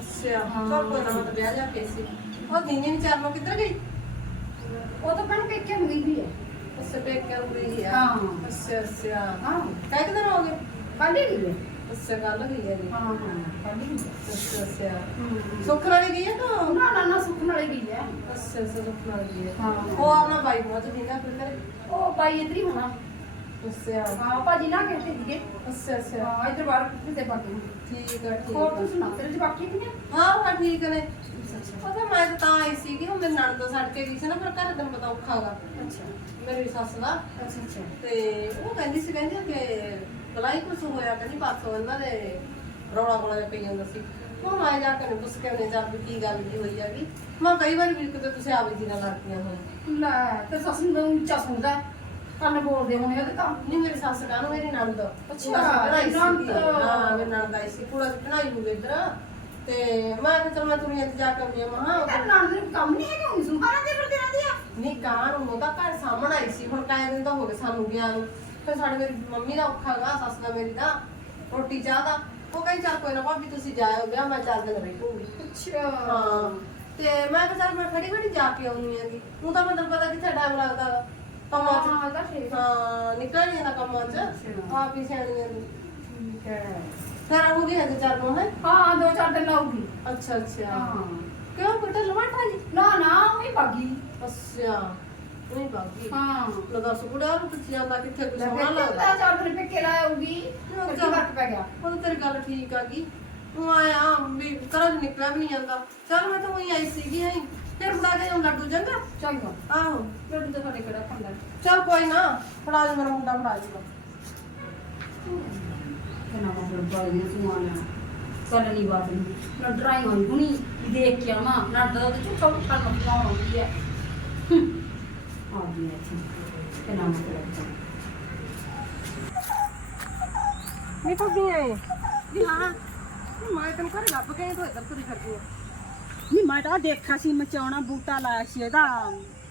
ਅੱਛਾ ਹਾਂ। ਚੱਲ ਕੋਈ ਨਾ ਮੈਂ ਤਾਂ ਵਿਆਹ ਜਾ ਕੇ ਸੀ। ਉਹ ਦੀਨੀ ਵਿਚਾਰ ਨੂੰ ਕਿੱਧਰ ਗਈ? ਉਹ ਤਾਂ ਭੈਣ ਪੇਕੇ ਨੂੰ ਗਈ ਵੀ ਹੈ ਅੱਛਾ ਨੂੰ ਗਈ ਆ। ਹਾਂ। ਅੱਛਾ ਅੱਛਾ। ਹਾਂ। ਕਾਹ ਕਿਧਰ ਹੋ ਗਏ ਕੱਲ ਹੀ ਗਈ ਹੈ ਅੱਛਾ ਗੱਲ ਹੋਈ ਹੈ ਹਾਂ ਹਾਂ। ਕੱਲ ਹੀ ਗਈ ਹੈ ਅੱਛਾ ਅੱਛਾ ਹੂੰ। ਸੁੱਖ ਨਾਲ ਗਈ ਹੈ ਤਾਂ? ਨਾ ਨਾ ਨਾ ਸੁੱਖ ਨਾਲ ਹੀ ਗਈ ਹੈ। ਅੱਛਾ ਅੱਛਾ ਸੁੱਖ ਨਾਲ ਗਈ ਹੈ। ਹਾਂ। ਉਹ ਆਪਣਾ ਬਾਈ ਬਹੁਤ ਦਿਨਾ ਫਿਰ ਕਰੇ ਉਹ ਬਾਈ ਇੱਧਰ ਹੀ ਹੋਣਾ। ਅੱਛਾ ਹਾਂ ਭਾਜੀ ਨਾ ਕਹਿੰਦੇ ਸੀਗੇ ਅੱਛਾ ਅੱਛਾ ਹਾਂ ਇੱਧਰ ਬਾਹਰ ਕਿਤੇ ਬਾਕੀ ਠੀਕ ਆ ਠੀਕ ਹੋਰ ਆ ਤੂੰ ਸੁਣਾ ਤੇਰੇ ਚ ਬਾਕੀ ਨਹੀਂ ਹਾਂ ਹਾਂ ਠੀਕ ਨੇ। ਅੱਛਾ ਪਤਾ ਮੈਂ ਤਾਂ ਤਾਂ ਆਈ ਸੀ ਕਿ ਉਹ ਮੇਰੇ ਨਣਦ ਛੱਡ ਕੇ ਗਈ ਸੀ ਨਾ ਫਿਰ ਘਰ ਤੈਨੂੰ ਪਤਾ ਔਖਾ ਗਾ। ਅੱਛਾ। ਮੇਰੀ ਸੱਸ ਦਾ। ਅੱਛਾ ਅੱਛਾ। ਤੇ ਉਹ ਕਹਿੰਦੀ ਸੀ ਕਹਿੰਦੀ ਕਿ ਬਲਾਈ ਕੁਛ ਹੋਇਆ ਕਹਿੰਦੀ ਪਾਸੋਂ ਇਹਨਾਂ ਦੇ ਰੌਲਾ ਗੋਲਾ ਜਿਹਾ ਪਈ ਜਾਂਦਾ ਸੀ। ਉਹ ਮੈਂ ਜਾ ਕੇ ਪੁੱਛ ਕੇ ਉਹਨੇ ਜਾ ਵੀ ਕੀ ਗੱਲ ਕੀ ਹੋਈ ਹੈਗੀ ਮੈਂ ਕਈ ਵਾਰੀ ਵੀ ਕਿਤੇ ਤੁਸੀਂ ਆਵੇ ਜੀ ਨਾਲ ਲੜਦੀਆਂ ਹੋਏ ਲੈ ਤੇ ਸੱਸ ਨੂੰ ਉੱਚਾ ਸੁਣਦਾ ਕੰਨ ਬੋਲਦੇ ਹੋਣੇ ਉਹਦੇ ਤਾਂ ਨਹੀਂ ਮੇਰੀ ਸੱਸ ਕਾਹਨੂੰ ਮੇਰੀ ਨਣਦ। ਅੱਛਾ, ਨਣਦ। ਹਾਂ ਮੇਰੀ ਨਣਦ ਆਈ ਸੀ ਪੂਰਾ ਬਣਾਈ ਨੂੰ ਇੱਧਰ। ਤੇ ਮੈਂ ਕਿਹਾ ਚਲ ਮੈਂ ਤੁਰੀਆਂ ਤੇ ਜਾ ਕੇ ਆਉਂਦੀ ਹਾਂ ਮਹਾ ਤੇ ਨਾਲ ਦੇ ਕੰਮ ਨਹੀਂ ਹੈਗਾ ਹੁਣ ਸੁਣਾਣਾ ਦੇ ਫਿਰਦੇ ਰਹਿੰਦੇ ਆ। ਨਹੀਂ ਕਾਂ ਨੂੰ ਉਹਦਾ ਘਰ ਸਾਹਮਣੇ ਆਈ ਸੀ। ਹੁਣ ਕਾਇ ਦਿਨ ਤਾਂ ਹੋ ਗਏ ਸਾਨੂੰ ਗਿਆ ਨੂੰ। ਫਿਰ ਸਾਡੇ ਮੇਰੀ ਮੰਮੀ ਦਾ ਔਖਾ ਗਾ ਸੱਸ ਦਾ ਮੇਰੀ ਦਾ ਰੋਟੀ ਚਾਹ ਦਾ। ਉਹ ਕਹਿੰਦੀ ਚੱਲ ਕੋਈ ਨਾ ਭਾਬੀ ਤੁਸੀਂ ਜਾਇਓ ਵਿਆਹ ਮੈਂ ਚਾਰ ਦਿਨ ਰਹੂੰਗੀ। ਅੱਛਾ। ਹਾਂ ਤੇ ਮੈਂ ਕਿਹਾ ਚੱਲ ਮੈਂ ਖੜੀ ਖੜੀ ਜਾ ਕੇ ਆਉਣੀ ਹੈਗੀ। ਉਹ ਤਾਂ ਮੈਨੂੰ ਪਤਾ ਕਿੱਥੇ ਟਾਈਮ ਲੱਗਦਾ ਗਾ। ਕੰਮਾਂ 'ਚ। ਹਾਂ ਤਾਂ ਠੀਕ ਹਾਂ ਨਿਕਲ ਨਹੀਂ ਜਾਂਦਾ ਕੰਮਾਂ 'ਚ। ਅੱਛਾ। ਆਪ ਹੀ ਸਿਆਣੀਆਂ ਨੇ। ਠੀਕ ਹੈ। ਫਿਰ ਆਉਂਗੀ ਹਜੇ ਚਾਰ ਨੂੰ ਹੈ? ਹਾਂ ਦੋ ਚਾਰ ਦਿਨ ਲਾਉਗੀ ਅੱਛਾ ਅੱਛਾ। ਹਾਂ। ਕਿਉਂ ਬੇਟਾ ਲਵਾਟਾ ਜੀ ਨਾ ਨਾ ਉਹ ਹੀ ਭਾਗੀ ਅੱਛਾ। ਨਹੀਂ ਬਾਗੀ ਹਾਂ ਲਗਾ ਸੁਕੜਾ ਨੂੰ ਪੁੱਛ ਜਾਂਦਾ ਕਿੱਥੇ ਕੁਛ ਲੈ ਸੋਹਣਾ ਫਿਰ ਲੱਗਦਾ ਤਾਂ ਚਾਰ ਦਿਨ ਪੇਕੇ ਲਾਉਗੀ ਫਿਰ ਕੀ ਵਰਕ ਪੈ ਗਿਆ ਉਹ ਤੇਰੀ ਗੱਲ ਠੀਕ ਆ ਗਈ ਤੂੰ ਆਇਆ ਵੀ ਘਰੋਂ ਦੀ ਨਿਕਲਿਆ ਵੀ ਨਹੀਂ ਜਾਂਦਾ ਚੱਲ ਮੈਂ ਤਾਂ ਉਹੀ ਆਈ ਸੀਗੀ ਆਈ ਫਿਰ ਫੜਾ ਕੇ ਜਾਉਂ ਲੱਡੂ ਚੰਗਾ ਚੰਗਾ ਆਹੋ ਲੱਡੂ ਤਾਂ ਸਾਡੇ ਕਿਹੜਾ ਖਾਂਦਾ ਚੱਲ ਕੋਈ ਨਾ ਫੜਾ ਦੇ ਮੇਰਾ ਮੁੰਡਾ ਫੜਾ ਜੂਗਾ ਕਿੰਨਾ ਮਤਲਬ ਬਾਈ ਨੇ ਸੁਆਣਾ ਕੱਲ ਨਹੀਂ ਬਾਤ ਨਹੀਂ ਨਾ ਡਰਾਈ ਹੋਈ ਹੁਣੀ ਦੇਖ ਕੇ ਆਵਾਂ ਨਾ ਦਰਦ ਚੁੱਕਾ ਉੱਠਾ ਮਤਲਬ ਆਉਂਦੀ ਹੈ ਮਤਲਬ ਨਹੀਂ ਭਾਬੀ ਆਏ ਵੀ ਹਾਂ। ਮੈਂ ਤੈਨੂੰ ਘਰੇ ਲੱਭ ਕੇ ਤੂੰ ਇੱਧਰ ਤੁਰੀ ਫਿਰਦੀ ਆ। ਨਹੀਂ ਮੈਂ ਤਾਂ ਦੇਖਿਆ ਸੀ ਮਚਾਉਣਾ ਬੂਟਾ ਲਾਇਆ ਸੀ ਇਹਦਾ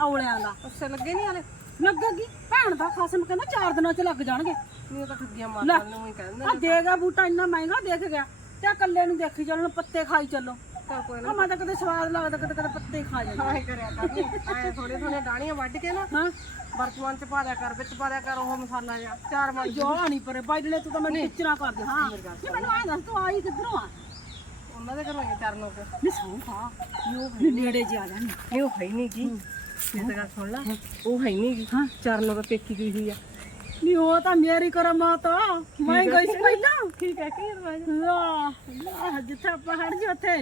ਔਲਿਆਂ ਦਾ। ਅੱਛਾ ਲੱਗੇ ਨਹੀਂ ਹਾਲੇ? ਲੱਗੇਗੀ। ਭੈਣ ਦਾ ਖਸਮ ਕਹਿੰਦਾ ਚਾਰ ਦਿਨਾਂ ਚ ਲੱਗ ਜਾਣਗੇ। ਨਹੀਂ ਉਹ ਤਾਂ ਠੱਗੀਆਂ। ਮਾਰਨ ਨੂੰ ਹੀ ਕਹਿੰਦੇ ਆ ਦੇਗਾ ਬੂਟਾ ਇੰਨਾ ਮਹਿੰਗਾ ਦੇਖ ਗਿਆ। ਤੇ ਇਕੱਲੇ ਨੂੰ ਦੇਖੀ ਚੱਲਣ ਪੱਤੇ ਖਾਈ ਚੱਲੋ। ਤਾਂ ਕੋਈ ਆ ਮੈਂ ਤਾਂ ਕਦੇ ਸਵਾਦ ਲੱਗਦਾ ਕਦੇ ਕਦੇ ਪੱਤੇ ਹੀ ਖਾ ਜਾਂਦਾ ਨਾ ਐ ਕਰਿਆ ਕਰਨੀ ਐ ਥੋੜੇ ਥੋੜੇ ਡਾਣੀਆਂ ਵੱਢ ਕੇ ਨਾ ਹਾਂ। ਬਰਤਮਾਨ ਚ ਪਾ ਦਿਆ ਕਰ ਵਿੱਚ ਪਾ ਦਿਆ ਕਰ ਉਹ ਮਸਾਲਾ ਜਿਹਾ ਚਾਰ ਮਣ ਜੋਲਾ ਨਹੀਂ ਪਰੇ ਬਾਈਡਲੇ ਤੂੰ ਤਾਂ ਮੈਨੂੰ ਟਿਚਰਾ ਕਰ ਦੇ ਹਾਂ। ਨਹੀਂ ਮੈਨੂੰ ਆਏ ਦੱਸ ਤੂੰ ਆਈ ਕਿੱਧਰੋਂ ਆ? ਉਹਨਾਂ ਦੇ ਘਰੋਂ ਹੀ ਚਰਨੋਂ ਕੋ ਨਹੀਂ ਸੌਂ ਖਾ। ਨਹੀਂ ਨੇੜੇ ਜੀ ਆ ਜਾ ਨਹੀਂ ਉਹ ਹੈ ਨਹੀਂ ਕੀ ਇਹ ਤਾਂ ਗੱਲ ਸੁਣ ਲੈ। ਉਹ ਹੈ ਨਹੀਂ ਕੀ ਹਾਂ। ਚਰਨੋਂ ਤਾਂ ਪੇਕੀ ਗਈ ਹੋਈ ਆ। ਨਹੀਂ ਉਹ ਤਾਂ ਮੇਰੀ ਕਰਮਾ ਤਾਂ ਮੈਂ ਗਈ ਸੀ ਪਹਿਲਾਂ। ਠੀਕ ਹੈ ਕੀ ਰਵਾਜ ਲਾ ਲਾ ਜਿੱਥੇ ਆਪਾਂ ਹੜ ਜੀ ਉੱਥੇ।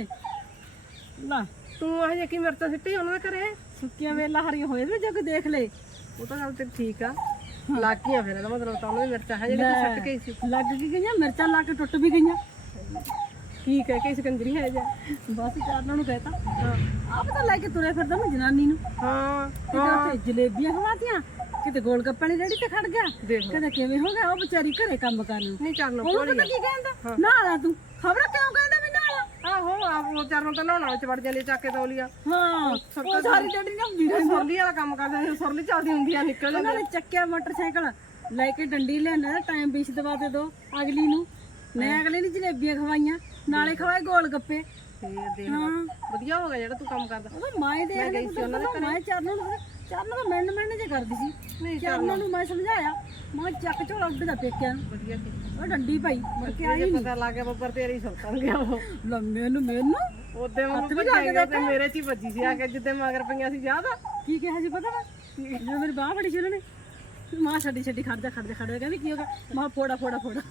ਲਾ ਤੂੰ ਇਹ ਜੇ ਕੀ ਮਿਰਚਾਂ ਸਿੱਟੀ ਉਹਨਾਂ ਦੇ ਘਰੇ? ਸੁੱਕੀਆਂ ਵੇਲਾ ਹਰੀਆਂ ਹੋਏ ਵੀ ਜਗ ਦੇਖ ਲੈ। ਉਹ ਤਾਂ ਗੱਲ ਤੇ ਠੀਕ ਆ। ਲਾਗੀਆਂ ਫਿਰ ਇਹਦਾ ਮਤਲਬ ਤਾਂ ਉਹਨਾਂ ਦੀ ਮਿਰਚਾਂ ਹੈ ਜਿਹੜੀ ਤੂੰ ਸੱਟ ਗਈ ਸੀ। ਲੱਗ ਕੀ ਗਈਆਂ ਮਿਰਚਾਂ ਲਾ ਕੇ ਟੁੱਟ ਵੀ ਗਈਆਂ। ਕੀ ਕਹਿ ਕੇ ਸਿਕੰਦਰੀ ਹੈ ਜਾ? ਬਸ ਚਾਰਨਾਂ ਨੂੰ ਕਹਿਤਾ। ਆਪ ਤਾਂ ਲੈ ਕੇ ਤੁਰੇ ਫਿਰਦਾ ਮੈਂ ਜਨਾਨੀ ਨੂੰ। ਹਾਂ ਕਿਤੇ ਜਲੇਬੀਆਂ ਖਵਾਤੀਆਂ ਕਿਤੇ ਗੋਲ ਗੱਪੇ ਵਾਲੀ ਰੇੜੀ ਤੇ ਖੜ ਗਿਆ। ਕਹਿੰਦਾ ਕਿਵੇਂ ਹੋ ਗਿਆ ਉਹ ਵਿਚਾਰੀ ਘਰੇ ਕੰਮ ਕਰਨ ਨੂੰ? ਨਹੀਂ ਚਰਨੋਂ ਉਹਨੂੰ ਪਤਾ ਕੀ ਕਹਿੰਦਾ? ਨਾਲਾ ਤੂੰ ਖਬਰ ਆਹੋ ਆਪ ਉਹ ਚਰਨੋਂ ਤਾਂ ਨਹਾਉਣ ਵਿੱਚ ਵੜ ਜਾਂਦੀ ਚੱਕ ਕੇ ਤੌਲੀਆ। ਹਾਂ ਉਹ ਸਾਰੀ ਜਿਹੜੀ ਨਾ ਵੀਡੀਓ ਸੁਰਲੀ ਵਾਲਾ ਕੰਮ ਕਰਦੇ ਸੀ ਸੁਰਲੀ ਚੱਲਦੀ ਹੁੰਦੀ ਆ ਨਿਕਲ ਉਹਨਾਂ ਨੇ ਚੱਕਿਆ ਮੋਟਰਸਾਈਕਲ ਲੈ ਕੇ ਡੰਡੀ ਲੈਣਾ ਟਾਈਮ ਵਿੱਚ ਦਵਾ ਦੇ ਦੋ ਅਗਲੀ ਨੂੰ। ਮੈਂ ਅਗਲੇ ਨੂੰ ਜਲੇਬੀਆਂ ਖਵਾਈਆਂ ਨਾਲੇ ਖਵਾਏ ਗੋਲ ਗੱਪੇ। ਫੇਰ ਦੇਖ ਵਧੀਆ ਹੋ ਗਿਆ ਜਿਹੜਾ ਤੂੰ ਕੰਮ ਕਰਦਾ। ਮਾਏ ਦੇ ਗਈ ਸੀ ਉਹਨਾਂ ਦੇ ਮੈਂ ਚਰਨੋਂ ਨੂੰ ਚਰਨੋਂ ਦਾ ਮਿੰਨ ਮਿੰਨ ਜੇ ਕਰਦੀ ਸੀ। ਨਹੀਂ ਚਰਨੋਂ ਨੂੰ ਮੈਂ ਸਮਝਾਇਆ ਮੈਂ ਕਿਹਾ ਚੱਕ ਝੋਲਾ ਉੱਡ ਦਾ ਪੇਕਿਆਂ ਨੂੰ। ਵਧੀਆ ਕੀਤਾ ਉਹ ਡੰਡੀ ਪਈ ਮੁੜ ਕੇ ਆਈ ਜੇ ਪਤਾ ਲੱਗ ਗਿਆ ਬੱਬਰ ਤੇਰੀ ਸੁਲਤਾਨ ਗਿਆ ਉਹ। ਲੰਮੇ ਨੂੰ ਮੈਨੂੰ ਉਹਦੇ ਮੈਨੂੰ ਭਜਾਏਗਾ ਤੇ ਮੇਰੇ ਚ ਹੀ ਵੱਜੀ ਸੀ ਆ ਕੇ ਜਿੱਦੇ ਮਗਰ ਪਈਆਂ ਸੀ ਯਾਦ ਆ? ਕੀ ਕਿਹਾ ਸੀ ਪਤਾ ਵਾ? ਜਦੋਂ ਮੇਰੀ ਬਾਹ ਫੜੀ ਸੀ ਉਹਨਾਂ ਨੇ ਮਾਂ ਛੱਡੀ ਛੱਡੀ ਖੜ ਜਾ ਖੜ ਜਾ ਖੜ ਜਾ ਕਹਿੰਦੀ ਕੀ ਹੋ ਗਿਆ? ਮਾਂ ਫੋੜਾ ਫੋੜਾ ਫੋੜਾ।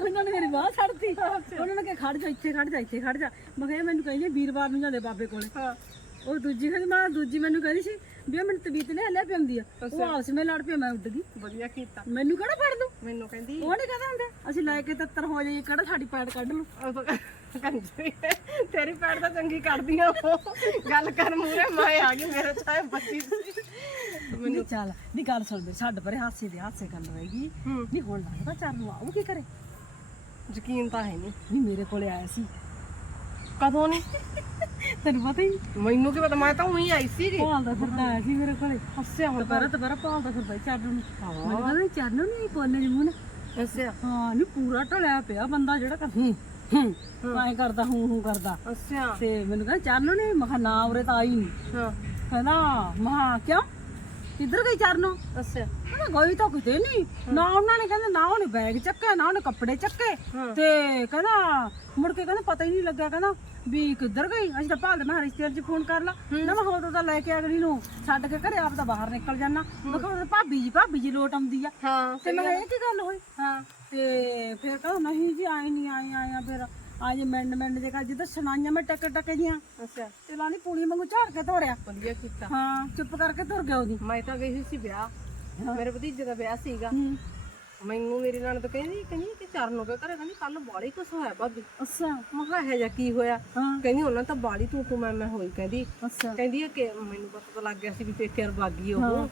ਉਹਨਾਂ ਨੇ ਮੇਰੀ ਬਾਹ ਛੱਡਤੀ ਉਹਨਾਂ ਨੇ ਕਿਹਾ ਖੜ ਜਾ ਇੱਥੇ ਖੜ ਜਾ ਇੱਥੇ ਖੜ ਜਾ। ਮੈਂ ਕਿਹਾ ਮੈਨੂੰ ਕਹਿੰਦੇ ਵੀਰਵਾਰ ਨੂੰ ਜਾਂਦੇ ਬਾਬੇ ਕੋਲੇ। ਉਹ ਦੂਜੀ ਕਹਿੰਦੀ ਮੈਂ ਦੂਜੀ ਮੈਨੂੰ ਕਹਿੰਦੀ ਸੀ ਵੀ ਮੈਨੂੰ ਤਬੀਤ ਨੇ ਹੱਲਿਆ ਪਿਆਉਂਦੀ ਆ। ਉਹ ਆਪਸ ਵਿੱਚ ਲੜ ਪਿਆ ਮੈਂ ਉੱਡ ਗਈ। ਵਧੀਆ ਕੀਤਾ। ਮੈਨੂੰ ਕਿਹੜਾ ਫੜ ਦੂ ਮੈਨੂੰ ਕਹਿੰਦੀ ਉਹ ਨਹੀਂ ਕਹਿੰਦਾ ਹੁੰਦਾ ਅਸੀਂ ਲੈ ਕੇ ਤੱਤਰ ਹੋ ਜਾਈਏ ਕਿਹੜਾ ਸਾਡੀ ਪੈੜ ਕੱਢ ਲੂ ਤੇਰੀ ਪੈੜ ਤਾਂ ਚੰਗੀ ਕੱਢਦੀ ਆ ਉਹ। ਗੱਲ ਕਰ ਮੂਰੇ ਮੈਂ ਆ ਗਈ ਮੇਰੇ ਚਾਹੇ ਬੱਚੀ ਮੈਨੂੰ ਚੱਲ ਨਹੀਂ ਗੱਲ ਸੁਣ ਮੇਰੇ ਛੱਡ ਪਰੇ ਹਾਸੇ ਦੇ ਹਾਸੇ ਗੱਲ ਹੋਏਗੀ। ਨਹੀਂ ਹੁਣ ਲੱਗਦਾ ਚਰਨ ਨੂੰ ਆਉ ਕੀ ਕਰੇ ਯਕੀਨ ਤਾਂ ਹੈ ਨਹੀਂ ਨਹੀਂ ਮੇਰੇ ਕੋਲੇ ਆਇਆ ਸੀ। ਕਦੋਂ ਨਹੀਂ ਤੈਨੂੰ ਪਤਾ ਹੀ ਨਹੀਂ। ਮੈਨੂੰ ਕੀ ਪਤਾ ਮੈਂ ਤਾਂ ਉਹੀ ਆਈ ਸੀਗੀ। ਭਾਲਦਾ ਫਿਰਦਾ ਆਇਆ ਸੀ ਮੇਰੇ ਕੋਲੇ। ਹੱਸਿਆ ਹੁਣ ਦੁਬਾਰਾ ਦੁਬਾਰਾ ਭਾਲਦਾ ਫਿਰਦਾ ਸੀ ਨੂੰ ਮੈਨੂੰ ਕਹਿੰਦਾ ਚਰਨ ਨੂੰ ਨਹੀਂ ਕੋਨੇ ਦੀ ਮੂੰਹ ਨੇ ਹੱਸਿਆ। ਹਾਂ ਨਹੀਂ ਪੂਰਾ ਢਲਿਆ ਪਿਆ ਬੰਦਾ ਜਿਹੜਾ ਕਰ ਹੂੰ ਹੂੰ ਐਂ ਕਰਦਾ ਹੂੰ ਹੂੰ ਕਰਦਾ। ਹੱਸਿਆ। ਤੇ ਮੈਨੂੰ ਕਹਿੰਦਾ ਚਰਨ ਨੇ ਮਖਾ ਨਾ ਉਰੇ ਤਾਂ ਆਈ ਨਹੀਂ ਹਾਂ। ਕਹਿੰਦਾ ਮਹਾ ਕਿਉਂ? ਕਿੱਧਰ ਗਈ ਚਰਨੋਂ ਹੱਸਿਆ। ਕਹਿੰਦਾ ਗਈ ਤਾਂ ਕਿਤੇ ਨਹੀਂ ਨਾ ਉਹਨਾਂ ਨੇ ਕਹਿੰਦਾ ਨਾ ਉਹਨੇ ਬੈਗ ਚੱਕਿਆ ਨਾ ਉਹਨੇ ਕੱਪੜੇ ਚੱਕੇ। ਤੇ ਕਹਿੰਦਾ ਮੁੜ ਕੇ ਕਹਿੰਦਾ ਪਤਾ ਹੀ ਨਹੀਂ ਲੱਗਿਆ ਕਹਿੰਦਾ ਵੀ ਕਿੱਧਰ ਗਈ? ਅਸੀਂ ਤਾਂ ਭਾਲਦੇ ਮੈਂ ਰਿਸ਼ਤੇਦਾਰ ਚ ਫੋਨ ਕਰ ਲਾ। ਨਾ ਮੈਂ ਤਾਂ ਲੈ ਕੇ ਅਗਲੀ ਨੂੰ। ਛੱਡ ਕੇ ਘਰੇ ਆਪ ਤਾਂ ਬਾਹਰ ਨਿਕਲ ਜਾਣਾ ਮੈਂ ਕਿਹਾ ਭਾਬੀ ਜੀ ਭਾਬੀ ਜੀ ਲੋਟ ਆਉਂਦੀ ਆ। ਹਾਂ ਤੇ ਮੈਂ ਕਿਹਾ ਇਹ ਕੀ ਗੱਲ ਹੋਈ? ਹਾਂ। ਤੇ ਫਿਰ ਕਹਿੰਦਾ ਨਹੀਂ ਜੀ ਆਏ ਨਹੀਂ ਆਏ ਆਏ ਆ ਫਿਰ। ਅੱਜ ਮਿੰਡ ਮਿੰਡ ਦੇ ਕਾ ਜਿੱਦਾਂ ਸੁਣਾਈਆਂ ਮੈਂ ਟਕ ਟਕ ਜੀਆਂ ਅੱਛਾ। ਤੇ ਲਾਣੀ ਪੂਣੀ ਵਾਂਗੂ ਝਾੜ ਕੇ ਧੋਰਿਆ। ਵਧੀਆ ਕੀਤਾ। ਹਾਂ ਚੁੱਪ ਕਰਕੇ ਤੁਰ ਗਿਆ ਉਹਦੀ। ਮੈਂ ਤਾਂ ਗਈ ਸੀ ਵਿਆਹ। ਮੇਰੇ ਭਤੀਜੇ ਦਾ ਵਿਆਹ ਸੀਗਾ। ਮੈਨੂੰ ਮੇਰੀ ਨਾਲ ਤਾਂ ਕਹਿੰਦੀ ਕਹਿੰਦੀ ਕਿ ਚਰਨ ਹੋ ਗਿਆ ਘਰੇ ਕਹਿੰਦੀ ਕੱਲ ਬਾੜੀ ਕੁਛ ਹੋਇਆ ਭਾਬੀ। ਅੱਛਾ। ਮਹਾ ਹੈ ਜਾਂ ਕੀ ਹੋਇਆ? ਹਾਂ। ਕਹਿੰਦੀ ਉਹਨਾਂ ਤਾਂ ਬਾੜੀ ਤੂੰ ਤੂੰ ਮੈਂ ਮੈਂ ਹੋਈ ਕਹਿੰਦੀ। ਅੱਛਾ। ਕਹਿੰਦੀ ਕਿ ਮੈਨੂੰ ਪਤਾ ਤਾਂ ਲੱਗ ਗਿਆ ਸੀ ਵੀ ਪੇਕੇ ਬਾਗੀ ਉਹ। ਹਾਂ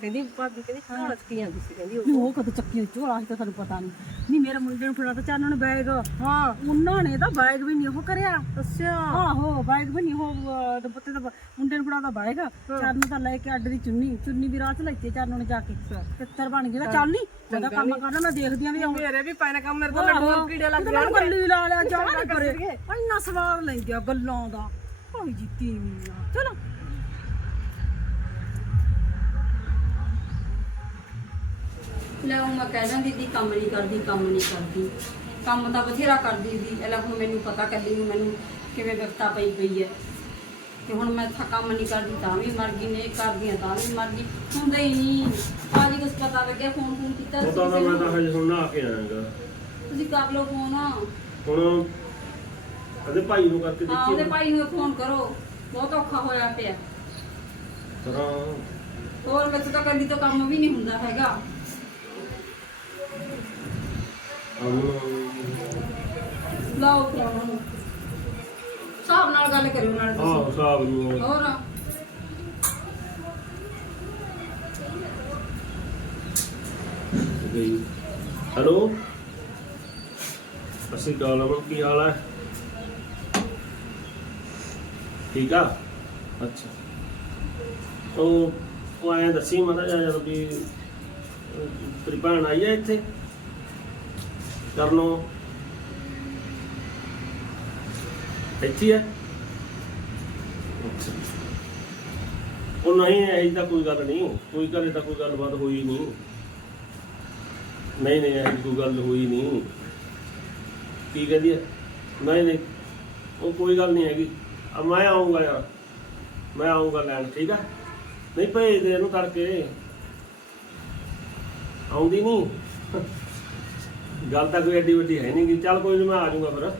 ਕਹਿੰਦੀ ਭਾਬੀ ਕਹਿੰਦੀ ਘਾਲਤ ਕੀ ਆਂਦੀ ਸੀ ਕਹਿੰਦੀ ਉਹ। ਉਹ ਕਦੋਂ ਚੱਕੀ ਝੋਲਾ ਸੀ ਤਾਂ ਤੁਹਾਨੂੰ ਪਤਾ ਨਹੀਂ ਨਹੀਂ ਮੇਰੇ ਮੁੰਡੇ ਨੂੰ ਫੜਾ ਤਾਂ ਚਾਨਣ ਨੇ ਬੈਗ ਹਾਂ। ਉਹਨਾਂ ਨੇ ਤਾਂ ਬੈਗ ਵੀ ਨਹੀਂ ਉਹ ਕਰਿਆ। ਅੱਛਾ। ਆਹੋ ਬੈਗ ਵੀ ਨਹੀਂ ਉਹ ਅਹ, ਤੇ ਪੁੱਤੇ ਦਾ ਬ- ਮੁੰਡੇ ਨੂੰ ਫੜਾਦਾ ਬੈਗ ਚਰਨ ਤਾਂ ਲੈ ਕੇ ਅੱਡ ਦੀ ਚੁੰਨੀ ਚੁੰਨੀ ਵੀ ਚ ਲੈਤੀ ਚਰਨ ਨੇ ਜਾ ਕੇ। ਤਿੱਤਰ ਬਣ ਗਿਆ ਚੱਲ ਨਹੀਂ ਕੰਮ ਕਰਨਾ ਮੈਂ ਦੇਖਦੀ ਆਂ ਵੀ ਆਉਂ ਮੇਰੇ ਵੀ ਪੈਣਾ ਕੰਮ ਮੇਰੇ ਤਾਂ ਲੱਡੂ ਕੀੜੇ ਲੱਗ ਮੈਨੂੰ ਗੱਲੀ ਲਾ ਲਿਆ ਜਾ ਨੀ ਪਰੇ ਇੰਨਾ ਸਵਾਦ ਲੈਂਦੇ ਆ ਗੱਲਾਂ ਦਾ। ਭਾਈ ਜੀ ਤੀਵੀਂ ਆ। ਚਲੋ। ਲੈ ਉਹ ਮੈਂ ਕਹਿ ਦਿੰਦੀ ਦੀ ਕੰਮ ਨਹੀਂ ਕਰਦੀ ਕੰਮ ਨਹੀਂ ਕਰਦੀ। ਕੰਮ ਤਾਂ ਬਥੇਰਾ ਕਰਦੀ ਸੀ ਇਹਲਾ ਹੁਣ ਮੈਨੂੰ ਪਤਾ ਕੱਲੀ ਨੂੰ ਮੈਨੂੰ ਕਿਵੇਂ ਵਿਵਸਥਾ ਪਈ ਪਈ ਹੈ। ਤੇ ਹੁਣ ਮੈਂ ਥਾ ਕੰਮ ਨਹੀਂ ਕਰਦੀ ਤਾਂ ਵੀ ਮਰ ਗਈ ਨੇ ਕਰਦੀ ਤਾਂ ਵੀ ਮਰ ਗਈ। ਹੁੰਦਾ ਹੀ ਨਹੀਂ। ਆਜੀ ਕੁਛ ਪਤਾ ਲੱਗਿਆ ਫੋਨ ਫੋਨ ਕੀਤਾ ਸੀ ਪਤਾ ਤਾਂ ਕਿਸੇ ਮੈਂ ਤਾਂ। ਹਜੇ ਹੁਣ ਨਹਾ ਕੇ ਆਇਆਗਾ। ਤੁਸੀਂ ਕਰ ਲਓ ਫੋਨ ਹੁਣ ਅਦੇ ਭਾਈ ਨੂੰ ਕਰਕੇ ਹਾਂ ਉਹਦੇ ਭਾਈ ਨੂੰ ਫੋਨ ਕਰੋ। ਬਹੁਤ ਔਖਾ ਹੋਇਆ ਪਿਆ। ਹੋਰ ਵਿੱਚ ਤਾਂ ਕੱਲੀ ਤੋਂ ਕੰਮ ਵੀ ਨਹੀਂ ਹੁੰਦਾ ਹੈਗਾ। ਲਾਓ ਫੋਨ ਉਹਨੂੰ। ਹਿਸਾਬ ਨਾਲ ਗੱਲ ਕਰਿਓ ਨਾਲ ਆਹ ਤੁਸੀਂ ਹਿਸਾਬ ਨੂੰ ਹੋਰ? ਗਈ ਹੈਲੋ? ਅਸੀਂ ਕਾਲ ਅਮਨ ਕੀ ਹਾਲ ਹੈ? ਠੀਕ ਆ? ਅੱਛਾ। ਉਹ ਉਹ ਆਇਆ ਦੱਸੀ ਮਤਾ ਜਾ ਜਦੋਂ ਵੀ ਤੇਰੀ ਭੈਣ ਆਈ ਹੈ ਇੱਥੇ? ਕਰਨੋ? ਇੱਥੇ ਹੈ ਉਹ ਨਹੀਂ, ਇਹ ਤਾਂ ਕੋਈ ਗੱਲ ਨਹੀਂ। ਕੋਈ ਘਰੇ ਤਾਂ ਕੋਈ ਗੱਲਬਾਤ ਹੋਈ ਨਹੀਂ। ਨਹੀਂ ਨਹੀਂ, ਇਹ ਕੋਈ ਗੱਲ ਹੋਈ ਨਹੀਂ। ਕੀ ਕਹਦੀ ਹੈ ਨਹੀਂ ਨਹੀਂ, ਉਹ ਕੋਈ ਗੱਲ ਨਹੀਂ ਹੈਗੀ। ਆ, ਮੈਂ ਆਉਂਗਾ ਯਾਰ। ਮੈਂ ਆਉਂਗਾ ਲੈਣ, ਠੀਕ ਆ? ਨਹੀਂ ਭੇਜ ਦੇ ਇਹਨੂੰ ਕਰਕੇ ਆਉਂਦੀ ਨਹੀਂ। ਗੱਲ ਤਾਂ ਕੋਈ ਐਡੀ ਵੱਡੀ ਹੈ ਨਹੀਂ ਗੀ। ਚੱਲ ਕੋਈ ਨਹੀਂ ਮੈਂ ਆ ਜਾਊਂਗਾ ਫਿਰ।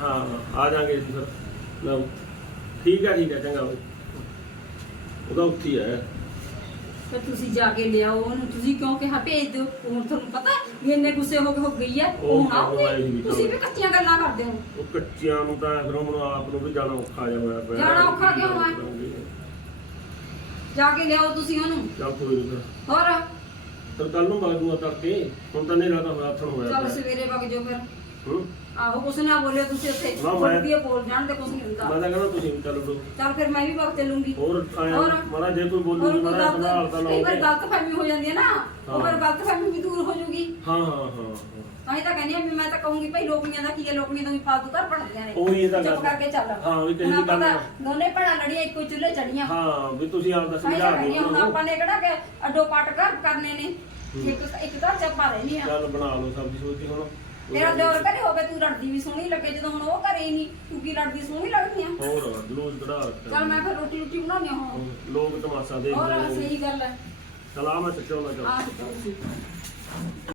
ਹਾਂ ਆ ਜਾਾਂਗੇ ਫਿਰ ਲਓ ਠੀਕ ਹੈ ਠੀਕ ਹੈ ਚੰਗਾ। ਬਈ ਉਹਦਾ ਉੱਥੀ ਹੈ ਤੇ ਤੁਸੀਂ ਜਾ ਕੇ ਲਿਆਓ ਉਹਨੂੰ। ਤੁਸੀਂ ਕਿਉਂ ਕਿਹਾ ਭੇਜ ਦਿਓ? ਹੁਣ ਤੁਹਾਨੂੰ ਪਤਾ ਵੀ ਇੰਨੇ ਗੁੱਸੇ ਹੋ ਕੇ ਹੋ ਗਈ ਹੈ ਉਹ ਉਹ ਨਾ ਵੀ ਤੁਸੀਂ ਵੀ ਕੱਚੀਆਂ ਗੱਲਾਂ ਕਰਦੇ ਹੋ। ਉਹ ਕੱਚਿਆਂ ਨੂੰ ਤਾਂ ਫਿਰ ਹੁਣ ਆਪ ਨੂੰ ਵੀ ਜਾਣਾ ਔਖਾ ਜਿਹਾ ਹੋਇਆ ਪਿਆ। ਜਾਣਾ ਔਖਾ ਕਿਉਂ ਹੈ? ਜਾ ਕੇ ਲਿਆਓ ਤੁਸੀਂ ਉਹਨੂੰ। ਚੱਲ ਕੋਈ ਨਹੀਂ ਫਿਰ। ਹੋਰ? ਫਿਰ ਕੱਲ ਨੂੰ ਵਗ ਦੂੰਗਾ ਤੜਕੇ। ਹੁਣ ਤਾਂ ਨਹੀਂ ਤਾਂ ਹੋਇਆ ਹੱਥਣ ਹੋਇਆ ਚੱਲ ਪਿਆ। ਸਵੇਰੇ ਵਗ ਜਾਓ ਫਿਰ। ਹੂੰ? ਆਹੋ ਕੁਛ ਨਾ ਬੋਲਿਓ ਤੁਸੀਂ ਉੱਥੇ ਨਾ, ਮੈਂ- ਬੋਲ ਜਾਣ ਤੇ ਕੁਛ ਨਹੀਂ ਹੁੰਦਾ। ਮੈਂ ਤਾਂ ਕਹਿੰਦਾ ਤੁਸੀਂ ਵੀ ਚੱਲ ਲਓ ਚੱਲ ਫਿਰ ਮੈਂ ਵੀ ਵਗ ਚੱਲੂੰਗੀ ਹੋਰ ਆਇਆ ਹੋਰ? ਮਾੜਾ ਜੇ ਕੋਈ ਹੋਰ ਬੋਲੂ ਕੋਈ ਮਾੜਾ ਸੰਭਾਲ ਤਾਂ ਗਲਤ ਕਈ ਵਾਰ ਲਓਗੇ ਗਲਤ ਫਹਿਮੀ ਹੋ ਜਾਂਦੀ ਹੈ ਨਾ। ਉਹ ਹਾਂ। ਗਲਤ ਫਹਿਮੀ ਵੀ ਦੂਰ ਹੋ ਜੂਗੀ। ਹਾਂ ਹਾਂ ਹਾਂ ਹਾਂ। ਤਾਂ ਹੀ ਤਾਂ ਕਹਿੰਦੀ ਆ ਵੀ ਮੈਂ ਤਾਂ ਕਹੂੰਗੀ ਭਾਈ ਲੋਕੀਆਂ ਦਾ ਕੀ ਹੈ? ਲੋਕੀਆਂ ਤਾਂ ਵੀ ਫਾਲਤੂ ਘਰ ਬਣਦੀਆਂ ਨੇ। ਉਹੀ ਤਾਂ ਚੁੱਪ ਗੱਲ। ਕਰਕੇ ਚੱਲ। ਹਾਂ, ਉਹੀ ਕਹੀ ਹੁਣ ਆਪਾਂ ਗੱਲ ਆ। ਤਾਂ ਦੋਨੇ ਭੈਣਾਂ ਲੜੀਆਂ ਇੱਕੋ ਚੁੱਲ੍ਹੇ ਚੜੀਆਂ ਹਾਂ ਵੀ ਤੁਸੀਂ ਆਪ ਦਾ ਤਾਂ ਹੀ ਸਮਝਾ ਤਾਂ ਕਹਿੰਦੀ ਆ, ਹੁਣ ਦਿਓ ਆਪਾਂ ਨੇ ਕਿਹੜਾ ਕਿ ਅੱਡੋ ਪੱਟ ਘਰ ਕਰਨੇ ਨੇ। ਇੱਕ ਇੱਕ ਘਰ ਚ ਆਪਾਂ ਰਹਿਣੀ ਆ ਚੱਲ ਬਣਾ ਲਓ ਸਬਜ਼ੀ ਸੋਚੀ ਹੁਣ। ਤੇਰਾ ਦਿਓਰ ਘਰੇ ਹੋਵੇ ਤੂੰ ਲੜਦੀ ਵੀ ਸੋਹਣੀ ਲੱਗੇ ਜਦੋਂ ਹੁਣ ਉਹ ਘਰੇ ਹੀ ਨਹੀਂ ਤੂੰ ਕੀ ਲੜਦੀ ਸੋਹਣੀ ਲੱਗਦੀ ਆ? ਹੋਰ ਜਲੂਸ ਕਢਾ ਰੱਖਿਆ। ਚੱਲ ਮੈਂ ਫਿਰ ਰੋਟੀ ਰੋਟੀ ਬਣਾਉਣੀ ਆ ਹੁਣ। ਲੋਕ ਤਮਾਸ਼ਾ ਦੇਖਦੇ ਹੋਰ ਨੇ ਸਹੀ ਗੱਲ ਹੈ ਚਲ ਮੈਂ ਚੱਲ ਆ